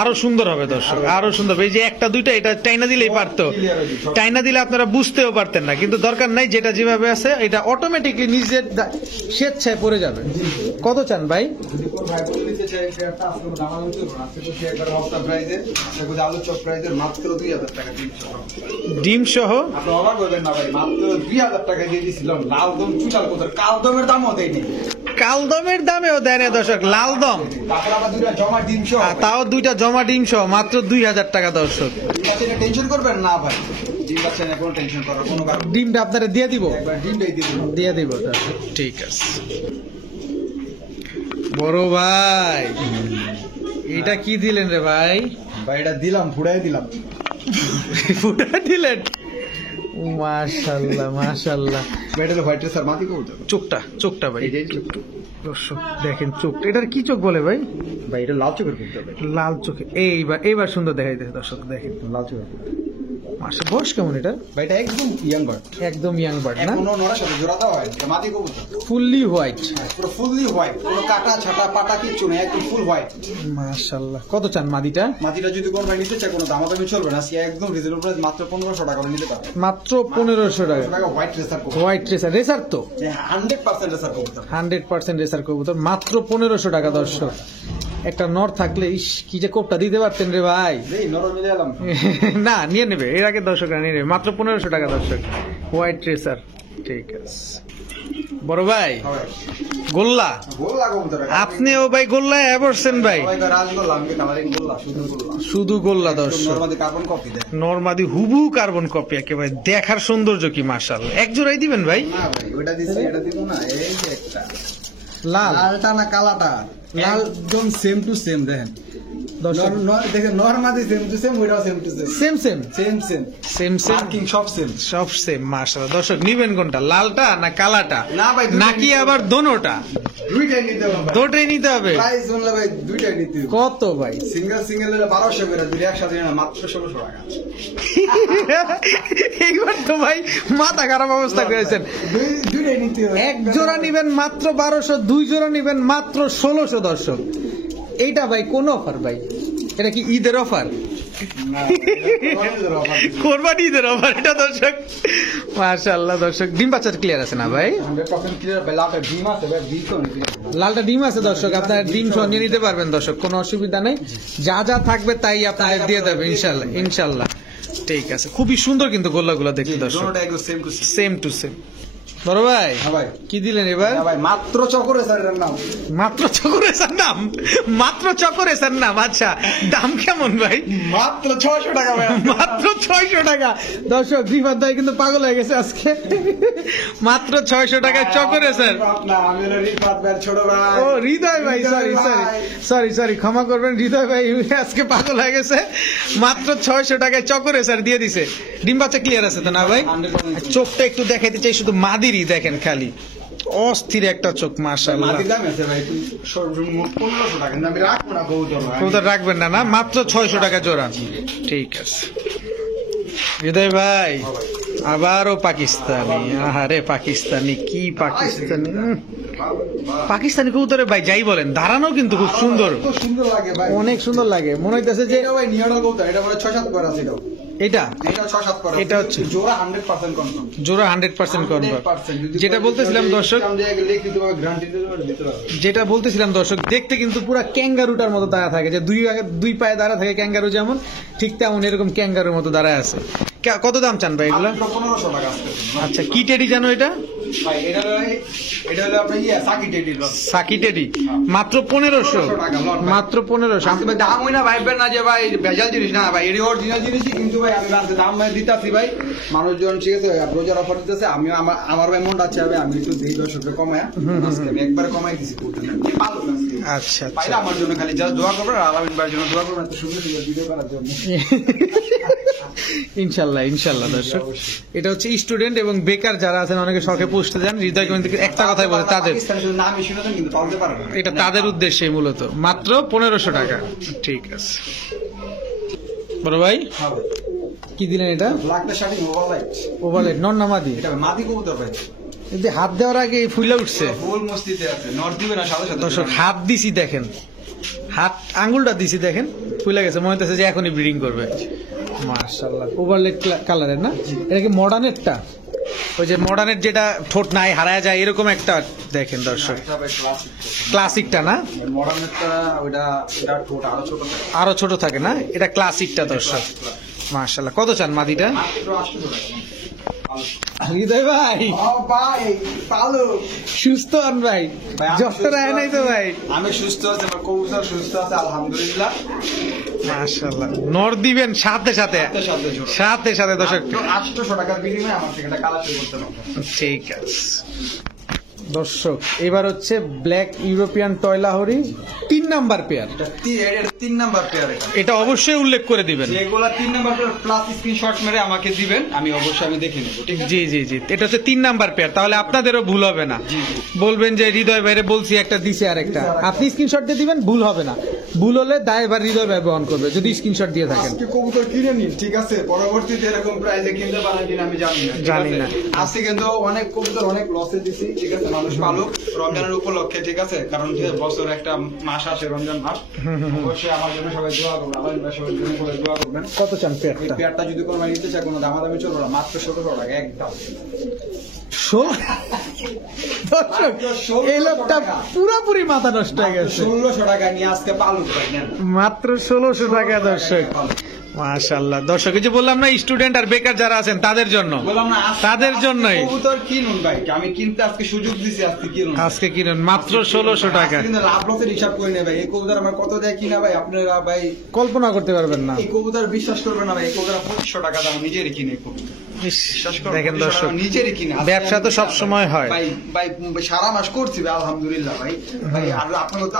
আরো সুন্দর হবে দর্শক, আরো সুন্দর হবে। এই যে একটা দুইটা এটা টাইনা দিলেই পারতো, টাইনা দিলে আপনারা বুঝতেও পারতেন না, কিন্তু দরকার নাই, যেটা যেভাবে আছে এটা অটোমেটিকলি নিজের স্বেচ্ছায় পড়ে যাবে। কত চান ভাই? যদি কোন ভাই বলে নিতে চাই যে একটা আসলে দাম আনতে হবে, আজকে তো সে একবার হপ্তা প্রাইজে, সেগুলো আলু চপ প্রাইজের মাত্র 2000 টাকা দিচ্ছি। ডিম সহ আপনি অবাক হবেন না ভাই, মাত্র 2000 টাকা দিয়ে দিয়েছিলাম লাল দম চুটাল কোথার, কাল দমের দামও দেয়নি। কালদমের দামেও দেয় না দর্শক, লাল দম। তারপর আবার দুইটা জমা ডিম সহ, আর তাও দুইটা জমা ডিম সহ মাত্র 2000 টাকা দর্শক। টেনশন করবেন না ভাই, ডিম বাচ্চা নিয়ে কোনো টেনশন করার কোনো কারণ নেই। ডিমটা আপনারা দিয়ে দিব, একবার ডিমটাই দিয়ে দিন। দিয়ে দিব দর্শক। ঠিক আছে বড় ভাই, এটা কি দিলেন রে ভাই? ভাই এটা দিলাম, ফুড়াই দিলাম। পুরা দিলেন? মাশাআল্লাহ মাশাআল্লাহ। ভাই এটা হলো হোয়াইট রেসার মাদি কবুতর। চোখটা, চোখটা ভাই, এই যে চোখটা। দর্শক দেখেন চোখটা, এটার কি চোখ বলে ভাই? ভাই এটা লাল চোখের কবুতর ভাই, লাল চোখে। এইবার সুন্দর দেখাইতেছে দর্শক, দেখেন লাল চোখের কবুতর। মাসে বয়স কেমন এটা? ভাই এটা একদম ইয়াং বার্ড, একদম ইয়াং বার্ড না? এখনো নড়ার সাথে জোড়া দেওয়া হয়, এটা মাদি কবুতর। Fully white. পুরো ফুললি হোয়াইট, কোনো কাটা ছাটা পাটা কিচ্ছু নেই, একদম ফুল হোয়াইট। মাশাআল্লাহ। কত চান মাদিটা? মাদিটা যদি কোনো ভাই নিতে চায়, কোনো দামাদামি চলবে না, সে একদম রিজনেবল প্রাইস, মাত্র 1500 টাকা করে নিতে পারবে। মাত্র 1500 টাকা। হোয়াইট রেসার কবুতর, হোয়াইট রেসার, রেসার তো 100% রেসার কবুতর। 100% রেসার কবুতর, মাত্র 1500 টাকা দর্শক। একটা নর থাকলে ইস কি যে কোপটা দিতে পারতেন রে ভাই। এই নরম নিয়ে এলাম। না নিয়ে নেবে, এর আগে দর্শকরা নিয়ে নেবে, মাত্র 1500 টাকা দর্শক। হোয়াইট রেসার ঠিক আছে বড় ভাই হ্যাঁ ভাই। গোল্লা গোল্লা কবুতর ভাই। আপনিও ভাই গোল্লা বসছেন ভাই সবাই কয় রাজগোল্লা, আমি কই কালারিং গোল্লা, শুধু গোল্লা। শুধু গোল্লা দর্শক নরমালি কার্বন কপি দেয়। নরমাদি হুবু কার্বন কপি একেবারে দেখার সৌন্দর্য কি মাশাআল্লাহ। এক জোড়াই দিবেন ভাই? না ভাই, ওইটা দিছি, এটা দিব না। এই যে একটা লাল লালটা না কালাটা, লাল একদম সেম টু সেম। দেখেন দর্শক দেখেন নরমালি সেম টু সেম, ওইটাও same to same. Same same same same same same marking সব সেম। সব সেম মাশাআল্লাহ। দর্শক নিবেন কোনটা, লালটা না কালাটা না ভাই, দুইটাই নাকি নিতে আবার হবে। দোনোটা? দুইটাই নিতে হবে। দুটোই নিতে হবে। প্রাইস বললে ভাই দুইটাই নিতে হবে। কত ভাই? সিঙ্গেল সিঙ্গেল হলে 1200 করে, দুই একসাথে না মাত্র 1600 টাকা। এইবার তো ভাই মাথা খারাপ অবস্থা করেছেন। দুইটাই নিতে হবে। এক জোড়া নিবেন মাত্র 1200, দুই জোড়া নিবেন মাত্র 1600 দর্শক। এইটা ভাই কোন অফার ভাই? এটা কি ঈদের অফার? না, এটা কোরবানি ঈদের অফার এটা দর্শক। মাশাআল্লাহ দর্শক, ডিম বাচ্চা ক্লিয়ার আছে না ভাই? 100% ক্লিয়ার। বেলাটা ডিম আছে ভাই, ডিম তো নিতে হবে। লালটা ডিম আছে দর্শক, আপনার ডিম সহ নিয়ে নিতে পারবেন দর্শক, কোনো অসুবিধা নেই। যা যা থাকবে তাই আপনাদের দিয়ে দেবে ইনশাল্লাহ ইনশাল্লাহ। ঠিক আছে, খুবই সুন্দর কিন্তু গোল্লাগুলো দেখতে দর্শক, দুটোটা একদম same to same. Same to same. বড় ভাই হ্যাঁ ভাই। কি দিলেন এবার? হ্যাঁ ভাই, মাত্র চকরে স্যারের নাম। মাত্র চকরেসার নাম, মাত্র চকরেসার নাম। আচ্ছা দাম কেমন ভাই? মাত্র 600 টাকা ভাই। মাত্র 600 টাকা দর্শক। রিফাত ভাই কিন্তু পাগল হয়ে গেছে আজকে। মাত্র 600 টাকায় চকরেসার। আপনার আমি হলো রিফাত ভাইয়ের ছোট ভাই। ও হৃদয় ভাই, সরি সরি সরি সরি, ক্ষমা করবেন হৃদয় ভাই আজকে পাগল হয়ে গেছে। মাত্র 600 টাকায় চকরে স্যার দিয়ে দিছে। ডিম বাচ্চা ক্লিয়ার আছে তো না ভাই? 100% চোখটা একটু দেখাইতে চাই, শুধু মাদিরই দেখেন খালি, অস্থির একটা চোখ মাশাআল্লাহ। মাটির দাম আছে ভাই, সর্বমোট 1500 টাকা। কিন্তু আমি রাখবো না কবুতর ভাই। কবুতর রাখবেন না না? মাত্র 600 টাকা জোড়া। ঠিক আছে হৃদয় ভাই, আবারও পাকিস্তানি। আহারে পাকিস্তানি, কি পাকিস্তানি। পাকিস্তানি কবুতরে ভাই যাই বলেন, দাঁড়ানো কিন্তু খুব সুন্দর, খুব সুন্দর লাগে ভাই। অনেক সুন্দর লাগে। মনে হইতেছে যে এটা ভাই নিয়ডাল কবুতর, এটা মানে 6-7 করে আছে এটাও। এটা এটা 6-7 করে। এটা হচ্ছে জোড়া 100% কনফার্ম। জোড়া 100% কনফার্ম। 100% যেটা বলতেছিলাম দর্শক, যেটা বলতেছিলাম দর্শক, দেখতে কিন্তু পুরো ক্যাঙ্গারুটার মতো দাঁড়া থাকে, যে দুই পায়ে দাঁড়া থাকে ক্যাঙ্গারু যেমন, ঠিক তেমন এরকম ক্যাঙ্গারুর মতো দাঁড়ায় আছে। কত দাম চান ভাই এগুলো? 1500 টাকা আসছে। আচ্ছা কি টেডি জানো এটা? ভাই এটা হলো আপনার সাকি টেডি লট। সাকি টেডি মাত্র 1500 টাকা লট। মাত্র 1500। আমি ভাই দাম হই না ভাইবেন না যে ভাই ভেজাল জিনিস না ভাই, এটি অরিজিনাল জিনিসই। কিন্তু ভাই আমি বাড়তে দাম ভাই দিতাছি ভাই, মানুষজন ঠিক আছে রোজার অফার দিতেছে। আমি আমার ভাই মনটা চাইবে আমি একটু 200 টাকা কমায় আজকে আমি একবারে কমাই দিছি করতে না। ভালো লাগছে। আচ্ছা পাইলে আমার জন্য খালি যা দোয়া করবেন, আর আলামিন ভাইয়ের জন্য দোয়া করবেন, এত সুন্দর সুন্দর ভিডিও করার জন্য। ইনশাল্লাহ ইনশাল্লাহ দর্শক, এটা হচ্ছে স্টুডেন্ট এবং বেকার যারা আছেন, অনেকে শখে পুষতে যান, হৃদয় কিন্তু একটা কথাই বলে তাদের, পাকিস্তানের শুধু নামই শুনেছেন কিন্তু পালতে পারে না। এটা তাদের উদ্দেশ্যে মূলত। মাত্র 1500 টাকা। ঠিক আছে বড় ভাই হ্যাঁ ভাই। কি দিলেন এটা? ব্ল্যাকটা শার্টিং ওভারলাইট। ওভারলেট নন নামাদি। এটা ভাই মাদি কবুতর ভাই। যদি হাত দেওয়ার আগে ফুলে উঠছে ফুল মস্তিতে আছে, নর দিবে না সাথে সাথে। দর্শক, হাত দিছি দেখেন, হাত আঙ্গুলটা দিছি দেখেন, ফুলে গেছে, মনে হচ্ছে যে এখনই ব্রিডিং করবে। মাশাআল্লাহ, ওভারলেট কালারের না? এটা কি মডার্নেরটা? ওই যে মডার্নের যেটা ঠোঁট নাই হারায় যায় এরকম একটা দেখেন দর্শক, এটা ভাই ক্লাসিক। ক্লাসিকটা না? মডার্নেরটা ওটা ঠোঁট আরো ছোট থাকে। আরো ছোট থাকে না? এটা ক্লাসিকটা দর্শক। মাশাআল্লাহ, কত চান মাদিটা? মাত্র 800 টাকা। হৃদয় ভাই ও ভাই পালো সুস্থ হন ভাই, ভাই, আমি যত সুস্থ রায় নাই তো আছি। ভাই। আমি সুস্থ আছি, আমার কবুতর সুস্থ আছে আলহামদুলিল্লাহ। মাশাআল্লাহ, নর দিবেন সাথে সাথে সাথে জোড়া। সাথে সাথে দর্শক। মাত্র 800 টাকার বিনিময়ে আমার থেকে এটা কালেকশন করতে পারবেন। ঠিক আছে দর্শক, এবার হচ্ছে ব্ল্যাক ইউরোপিয়ান টয়লাহরি 3 নাম্বার পেয়ার। এটা 3 নাম্বার পেয়ার। এটা অবশ্যই উল্লেখ করে দিবেন। যেগুলা 3 নাম্বার পেয়ার প্লাস স্ক্রিনশট মেরে আমাকে দিবেন, আমি অবশ্যই আমি দেখে নেব। ঠিক আছে? জি জি জি, এটা হচ্ছে 3 নাম্বার পেয়ার, তাহলে আপনাদেরও ভুল হবে না। বলবেন যে হৃদয় ভাইরে বলছি একটা দিছে আর একটা, আপনি স্ক্রিনশট দিয়ে দিবেন, ভুল হবে না। ভুল হলে দায়ভার হৃদয় ভাই বহন করবে যদি স্ক্রিনশট দিয়ে থাকেন। আজকে কবুতর কিনে নিন, ঠিক আছে? পরবর্তীতে এরকম প্রাইসে কিনতে পারেন কিনা আমি জানি না। ঠিক জানি আছে? না। আজকে কিন্তু অনেক কবুতর অনেক লসে দিছি, ঠিক আছে? মানুষ পালুক রমজানের উপলক্ষে, ঠিক আছে? কারণ বছর একটা মাস আসে, রমজান মাস। অবশ্যই আমার জন্য সবাই দোয়া করবেন, আমার সবাই জন্য করে দোয়া করবেন। কত চান এই পেয়ারটা? পেয়ারটা যদি কোনো নিতে চায়, কোনো দামাদামি চলবে না, মাত্র 1700 টাকা একদম। দর্শক, এই লোকটা পুরাপুরি মাথা নষ্ট হয়ে গেছে। 1600 টাকা নিয়ে আজকে পালুক ভাই নেন। মাত্র 1600 টাকা দর্শক। মাশাআল্লাহ দর্শক, এই যে বললাম না স্টুডেন্ট আর বেকার যারা আছেন তাদের জন্য, বললাম না তাদের জন্যই কবুতর কিনুন ভাই, আমি কিনতে আজকে সুযোগ দিছি, আজকে কিনুন। আজকে কিনুন মাত্র 1600 টাকা। আজকে কিন্তু লাভ লসের হিসাব করে নেই ভাই, এই কবুতর আমার কত দেয় কিনা ভাই আপনারা ভাই কল্পনা করতে পারবেন না। এই কবুতর বিশ্বাস করবেন না ভাই, এই কবুতর 2500 টাকা দাম নিজেরই কিনে কবুতর। ইস, বিশ্বাস করুন, দেখেন 2500 দর্শক, টাকা নিজেরই কিনে। আজকে ব্যবসা তো আমি সব সময় হয়। ভাই ভাই সারা মাস করছি ভাই আলহামদুলিল্লাহ ভাই। ভাই আর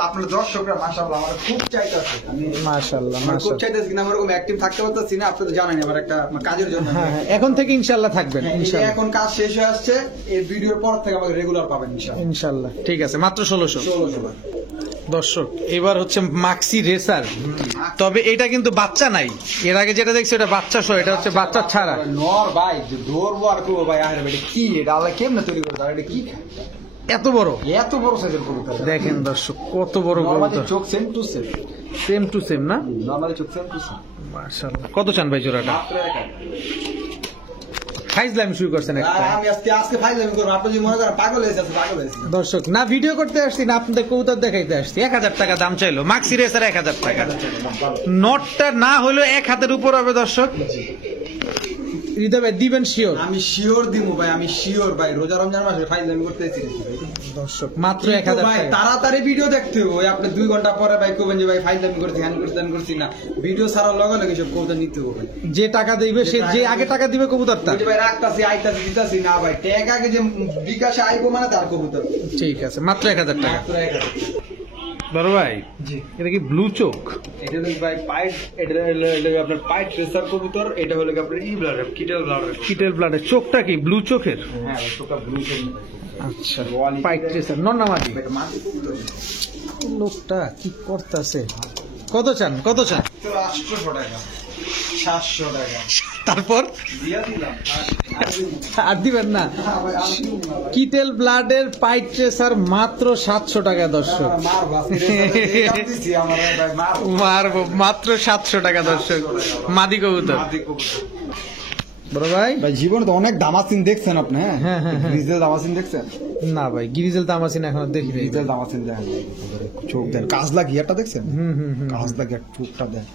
আপনার দর্শকরা মাশাআল্লাহ আমার খুব চাইতাছে, আমি মাশাআল্লাহ আমার খুব মাশাআল্লাহ। চাইতাছে কিনা আমার এরকম অ্যাক্টিভ থাকতে পারতাছি না, আপনি তো জানেন আমার একটা কাজের জন্য। হ্যাঁ হ্যাঁ, এখন থেকে ইনশাআল্লাহ থাকবেন হ্যাঁ, এই যে ইনশাআল্লাহ এখন কাজ শেষ হয়ে আসছে, এই ভিডিওর পর থেকে আমাকে রেগুলার পাবেন ইনশাআল্লাহ। ইনশাআল্লাহ। ঠিক আছে, মাত্র 1600। 1600 ভাই। দর্শক এবার হচ্ছে মাক্সি রেসার, তবে এটা কিন্তু বাচ্চা নাই। এর আগে যেটা দেখছি ওটা বাচ্চা সহ, এটা হচ্ছে বাচ্চা ছাড়া। নর ভাই যে ধরবো আর করবো ভাই, আরে ভাই এটা কি, এটা আল্লাহ কেমনে তৈরি করতে পারে, এটা কি খায়? এত বড়, এত বড় সাইজের কবুতর দেখেন দর্শক কত বড় নরমালি কবুতর, চোখ same to same, same to same না? নরমালি চোখ সেম টু সেম। মাশাআল্লাহ। কত চান ভাই জোড়াটা? মাত্র 1000। ফাইজলামি শুরু করছেন আর একটা। আমি আজকে ফাইজলামি করবো, আপনি যদি মনে করেন পাগল হয়েছে, পাগল হয়েছে। দর্শক না ভিডিও করতে আসছি না আপনাদের কবুতর দেখাইতে আসছি। 1000 টাকা দাম চাইলো মাক্সি রেসার, 1000 টাকা। নটটা না হলেও 1 হাতের উপর হবে দর্শক। হৃদয় ভাই দিবেন শিওর? আমি শিওর দিমু ভাই, আমি শিওর ভাই, রোজা রমজান মাসে ফাইজলামি করতেছি দর্শক মাত্র কিন্তু 1000 ভাই টাকা। তাড়াতাড়ি ভিডিও দেখতে হবে, আপনি 2 ঘন্টা পরে ভাই কবেন যে ভাই ফাইজলামি করছি, হ্যান করছি ত্যান করছি না, ভিডিও ছাড়ার লগে লগে সব কবুতর নিতে হবে। যে টাকা দিবে সে, যে আগে টাকা দিবে কবুতরটা। ওই যে ভাই রাখতাছি আইতাছি দিতাছি না ভাই, ট্যাগ আগে যে বিকাশে আইবো মানে তার কবুতর। ঠিক আছে, মাত্র 1000 টাকা। মাত্র 1000। বড় ভাই জি, এটা কি ব্লু চোখ? এটা হলো ভাই পাইট, এটা হলো আপনার পাইট রেসার কবুতর, এটা হলো আপনার ই ব্লাড, কিটেল ব্লাড। কিটেল ব্লাডের চোখটা কি ব্লু চোখের? হ্যাঁ, ওটা ব্লু চোখ। আচ্ছা, পাইট রেসার নন্নামাটি। এটা মাটি কবুতর। লোকটা কি করতেছে? কত চান, কত চান? তো 800 টাকা, 700 টাকা তারপর দিয়া দিলাম। আর দিবেন না? ভাই আমি দিব না ভাই। কিটেল ব্লাডের পাইট রেসার মাত্র 700 টাকা দর্শক। মারবো আজকে রেসার দিছি আমার ভাই, মারবো। মারবো মাত্র 700 টাকা দর্শক। মাদি কবুতর। মাটি কবুতর। বড় ভাই ভাই জীবনে তো অনেক দামাসিন দেখছেন আপনি? হ্যাঁ, হ্যাঁ, হ্যাঁ। গ্রিজেল দামাসিন দেখছেন? না ভাই, গিরিজেল তামাসিন এখনো দেখি নাই। গ্রিজেল দামাসিন দেখেন, চোখ দেন, কাজলা গিয়ারটা দেখছেন? হুম হুম হুম। কাজলা গিয়ার চোখটা দেন।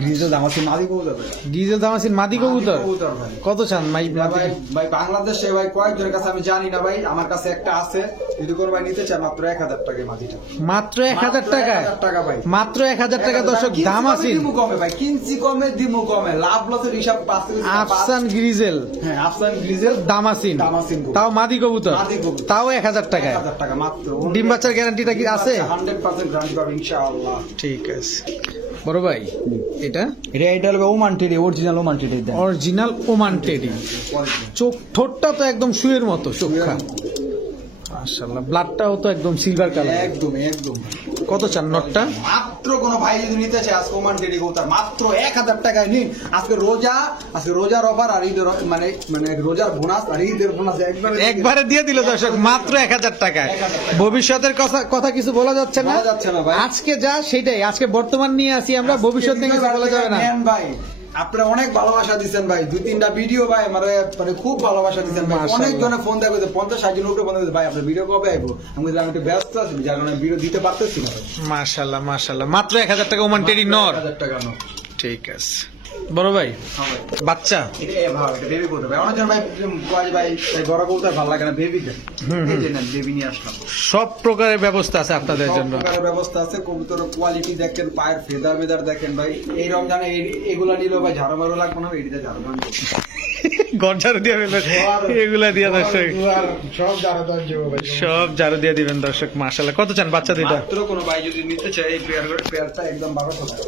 গ্রিজেল দামাসিন মাদি কবুতর ভাই। গিরিজেল তামাসিন মাদি কবুতর। মাদি কবুতর ভাই। কত চান ভাই? না ভাই, ভাই বাংলাদেশে ভাই কয়েকজনের কাছে আমি জানি না ভাই, আমার কাছে একটা আছে, যদি কোনো ভাই নিতে চায় মাত্র 1000 টাকায় মাটিটা। মাত্র 1000 টাকা? 1000 টাকা ভাই, মাত্র 1000 টাকা দর্শক। দাম আছে দিমু কমে ভাই, কিনছি কমে দিমু কমে, লাভ লসের হিসাব পাচ্ছে। আফসান গিরিজেল হ্যাঁ, আফসান গ্রিজেল দামাসিন, দামাসিন কবুতর। তাও মাদি কবুতর, মাদি কবুতর। তাও 1000 টাকায়। 1000 টাকা মাত্র। ডিম বাচ্চার গ্যারান্টিটা কি আছে? 100% গ্যারান্টি পাবেন ইনশাআল্লাহ। ঠিক আছে বড় ভাই। এটা এটা হলো Oman teddy, original Oman teddy দেন। Original Oman teddy. চোখ ঠোঁটটা তো একদম শুয়ের মতো চোখা। মাশাআল্লাহ, ব্লাডটাও তো একদম সিলভার কালার। একদম একদম। কত চান নটটা? মাত্র কোন ভাই যদি নিতে চায় আজকে ওমান টেডি কবুতর মাত্র 1000 টাকায় নিন। আজকে রোজার অফার আর ঈদের মানে রোজার বোনাস আর ঈদের বোনাস একবারে দিয়ে দিল দর্শক মাত্র 1000 টাকায়। ভবিষ্যতের কথা কিছু বলা যাচ্ছে না, বলা যাচ্ছে না ভাই। আজকে যা সেটাই, আজকে বর্তমান নিয়ে আসি আমরা, ভবিষ্যৎ নিয়ে কিছু বলা যাবে না। ভাই আপনারা অনেক ভালোবাসা দিচ্ছেন ভাই, 2-3টা ভিডিও ভাই মানে খুব ভালোবাসা দিচ্ছেন ভাই। মাশাআল্লাহ। অনেক জনে ফোন দেয় 50-60 জন উপরে ফোন দেয়, ভাই আপনার ভিডিও কবে আইবো? আমি বললাম আমি একটু ব্যস্ত আছি, যার কারণে ভিডিও দিতে পারতেছি না ভাই। মাশাআল্লাহ মাশাআল্লাহ, মাত্র 1000 টাকা ওমান টেডি নর। 1000 টাকা নর। ঠিক আছে বড় ভাই। হ্যাঁ ভাই, বাচ্চা এটা ভাই, এটা বেবি কবুতর ভাই। অনেকজন ভাই কয় ভাই এই বড় কবুতর ভালো লাগে না, বেবি দেন। এই যে নেন, বেবি নিয়ে আসলাম। সব প্রকারের ব্যবস্থা আছে আপনাদের সব জন্য। প্রকারের ব্যবস্থা আছে, কবুতরের কোয়ালিটি দেখেন, পায়ের ফেদার মেদার দেখেন ভাই। এই রমজানে এগুলা নিলেও ভাই ঝাড়ু মারু লাগবে না, এটিতে ঝাড়ু মারু গরঝাড়ু দিয়ে ফেলবেন এগুলা দিয়ে দর্শক, সব ঝাড়ু দেওয়া যাবে ভাই। সব ঝাড়ু দিয়ে দিবেন দর্শক। মাশাআল্লাহ, কত চান বাচ্চা দুইটা? মাত্র কোনো ভাই যদি নিতে চায় এই পেয়ারটা একদম 1200 টাকা।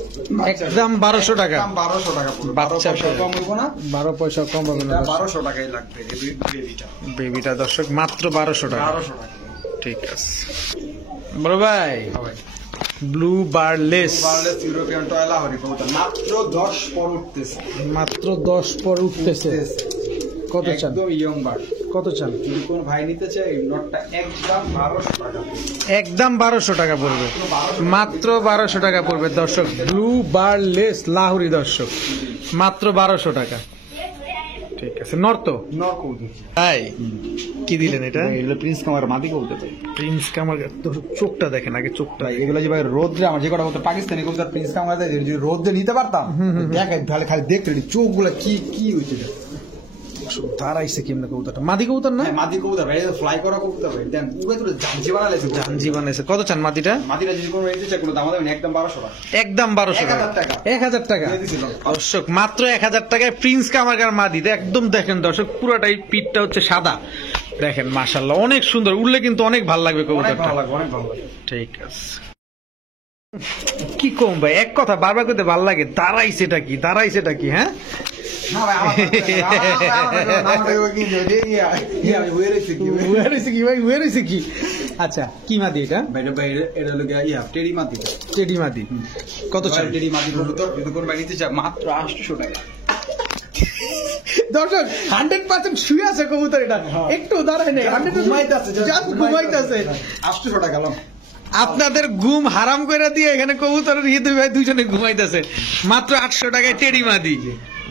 একদম 1200 টাকা। একদম 1200 টাকা পুরো। বাচ্চা 1200 কম হইব না, 12 পয়সা কম হবে না এটা দর্শক। 1200 টাকাই লাগবে এই বেবিটা। বেবিটা দর্শক মাত্র 1200 টাকা। 1200 টাকা। ঠিক আছে বড় ভাই। ভাই ব্লু বারলেস বারলেস ইউরোপিয়ান টয়লা হরি কবুতর মাত্র 10 পর উঠতেছে। মাত্র 10 পর উঠতেছে। কত চান? একদম ইয়ং বার্ড। কত চান? যদি কোন ভাই নিতে চায় এই নটটা একদম 1200 টাকা। একদম 1200 টাকা পড়বে, মাত্র 1200 টাকা পড়বে দর্শক। ব্লু বারলেস লাহোরি দর্শক, মাত্র 1200 টাকা। ঠিক আছে, নর তো নর কবুতর তাই কি দিলেন এটা? এগুলো প্রিন্স কামার মাদি কবুতর ভাই। প্রিন্স কামার চোখটা দেখেন আগে, চোখটা ভাই এগুলো যে ভাই রোদ্রে আমার যে কটা কবুতর পাকিস্তানি কবুতর প্রিন্স কামার যদি রোদ্রে নিতে পারতাম দেখাই তাহলে খালি দেখতে চোখ গুলা কি কি হইছে দাঁড়াইছে কেমনে কবুতরটা? মাদি কবুতর না? মাদি কবুতর ভাই, ফ্লাই করা কবুতর ভাই, দেন পুরো তো জানজি বানাইছে জানজি বানাইছে। কত চান মাদিটা? মাদিরা যদি কোনো রেটে চাই কোনো দাম হবে না, একদম 1200 টাকা। একদম 1200 টাকা। 1000 টাকা। 1000 টাকা দিয়ে দিছিলাম। দর্শক, মাত্র 1000 টাকায় প্রিন্স কামারগার মাদি। একদম দেখেন দর্শক, পুরোটাই পিঠটা হচ্ছে সাদা, দেখেন মাশাআল্লাহ অনেক সুন্দর। উড়লে কিন্তু অনেক ভালো লাগবে অনেক কবুতরটা। ভালো লাগবে, অনেক ভালো লাগবে। ঠিক আছে, কি কম ভাই, এক কথা বারবার করতে ভালো লাগে। দাঁড়াইছেটা কি, দাঁড়াইছেটা কি? হ্যাঁ না ভাই আমার আমি হয়ে রইছি কি Where is কি ভাই, where is কি? আচ্ছা, কি মাদি এটা? ভাই ভাই এটা হলো গিয়া টেডি মাদি। টেডি মাদি। কত চান? টেডি মাদি কবুতর যদি কোন ভাই নিতে চায় মাত্র 800 টাকা। দর্শক 100% শুয়ে আছে কবুতর, এটা একটু দাঁড়ায় নেই, 100% ঘুমাইতেছে, just ঘুমাইতেছে। 800 টাকা গেলাম। আপনাদের ঘুম হারাম করে দিয়ে এখানে কবুতরের হিদু ভাই দুজনে ঘুমাইতেছে মাত্র 800 টাকায় টেডি মাদি।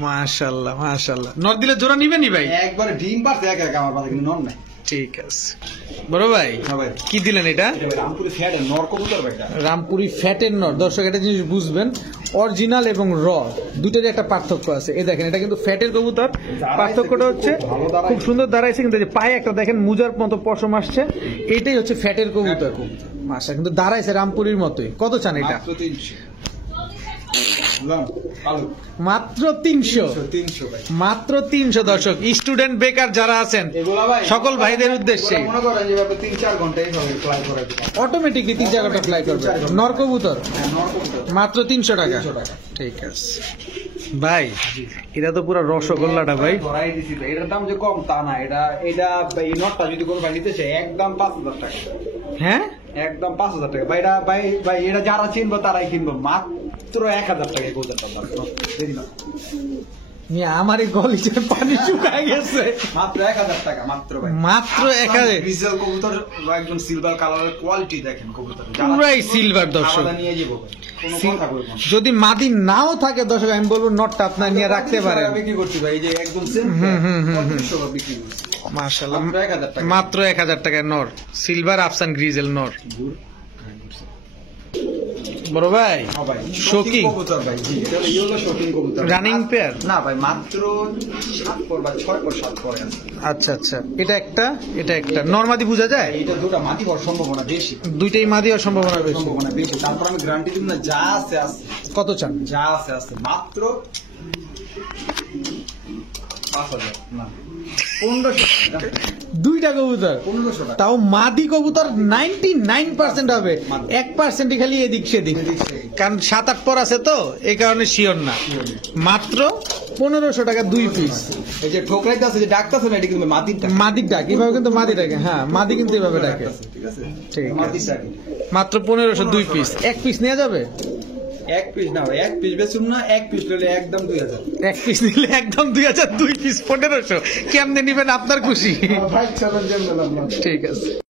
মাশাআল্লাহ মাশাআল্লাহ। নর দিলে জোড়া নিবেনি ভাই? একবারে ডিম পারছে একা একা আমার পাশে, কিন্তু নন নাই। ঠিক আছে বড় ভাই, হ্যাঁ ভাই। কি দিলেন এটা? এটা ভাই রামপুরে ফ্যাট নর কবুতর ভাই এটা। রামপুরি ফ্যাটের নর। দর্শক একটা জিনিস বুঝবেন, অরিজিনাল এবং র দুটোর একটা পার্থক্য আছে। এই দেখেন, এটা কিন্তু ফ্যাটের কবুতর। পার্থক্যটা হচ্ছে খুব সুন্দর দাঁড়াইছে, কিন্তু এই যে পায়ে একটা দেখেন মুজার মতো পশম আসছে, এটাই হচ্ছে ফ্যাটের কবুতর। মাশা, কিন্তু দাঁড়াইছে রামপুরির মতোই। কত চান এটা? মাত্র 300। লাম আলু মাত্র 300। 300 ভাই। মাত্র 300 দর্শক। স্টুডেন্ট বেকার যারা আছেন এগুলা ভাই সকল ভাইদের উদ্দেশ্যে মনে করেন যে ভাবে 3-4 ঘন্টা এইভাবে ফ্লাই করে দিবেন। অটোমেটিকলি 3-4 ঘন্টা ফ্লাই করবে নর কবুতর। হ্যাঁ নর কবুতর মাত্র 300 টাকা। 300 টাকা। ঠিক আছে ভাই, এটা তো পুরো রসগোল্লাটা ভাই। ধরাই দিছি ভাই, এটার দাম যে কম তা না। এটা ভাই এই নটটা যদি কোনো ভাই নিতে চায় একদম 5000 টাকা। হ্যাঁ একদম 5000 টাকা ভাই। এটা ভাই এটা যারা চিনবো তারাই কিনবো। মাত্র 1000 টাকা কবুতরটা দাম। দেখি না আমার এই গলিতে পানি শুকায় গেছে। মাত্র 1000 টাকা মাত্র ভাই। মাত্র 1000। গ্রিজেল কবুতর বা একদম সিলভার কালারের কোয়ালিটি দেখেন কবুতর। পুরাই সিলভার দর্শক। আলাদা নিয়ে যাবো ভাই, কোনো কথা কইবো না। যদি মাদি নাও থাকে দর্শক, আমি বলবো নটটা আপনার নিয়ে রাখতে পারেন। বিক্রি করছি ভাই, এই যে একদম সেম বিক্রি করছি। মাশাআল্লাহ, মাত্র 1000 টাকা। মাত্র 1000 টাকায় নর, সিলভার আফসান গ্রিজেল নর। বড় ভাই, হ্যাঁ ভাই, শৌকিং কবুতর ভাই। জি, এটা হলো ইয়েলো শৌকিং কবুতর। Running pair? না ভাই, মাত্র 7 পর বা 6 পর 7 পর আছে। আচ্ছা আচ্ছা, এটা একটা, এটা একটা। নরমাদি বোঝা যায়? এটা দুটো মাটি হওয়ার সম্ভাবনা বেশি। দুইটাই মাদি হওয়ার সম্ভাবনা বেশি। সম্ভাবনা বেশি। তারপর আমি গ্যারান্টি দিব না, যা আছে আছে। কত চান? যা আছে আছে মাত্র 5000 না 1500 টাকা। দুইটা কবুতর 1500 টাকা। তাও মাদি কবুতর 99% হবে, 1% খালি এদিক সেদিক, কারণ 7-8 পর আছে তো এই কারণে শিওর না। মাত্র 1500 টাকা 2 পিস। এই যে ঠোকরাইতে আছে যে ডাকতেছে না, এটা কিন্তু মাটির টাকা। মাদির ডাক এভাবে, কিন্তু মাদি ডাকে। হ্যাঁ মাদি কিন্তু এভাবে ডাকে। ঠিক আছে, ঠিক আছে। মাটির টাকা। মাত্র 1500 2 পিস। 1 পিস নেওয়া যাবে? এক পিস না ভাই, এক পিস বেচুন না, এক পিস নিলে একদম 2000। 1 পিস নিলে একদম 2000, 2 পিস 1500। কেমনে নিবেন আপনার খুশি। ভাই চলেন, ঠিক আছে।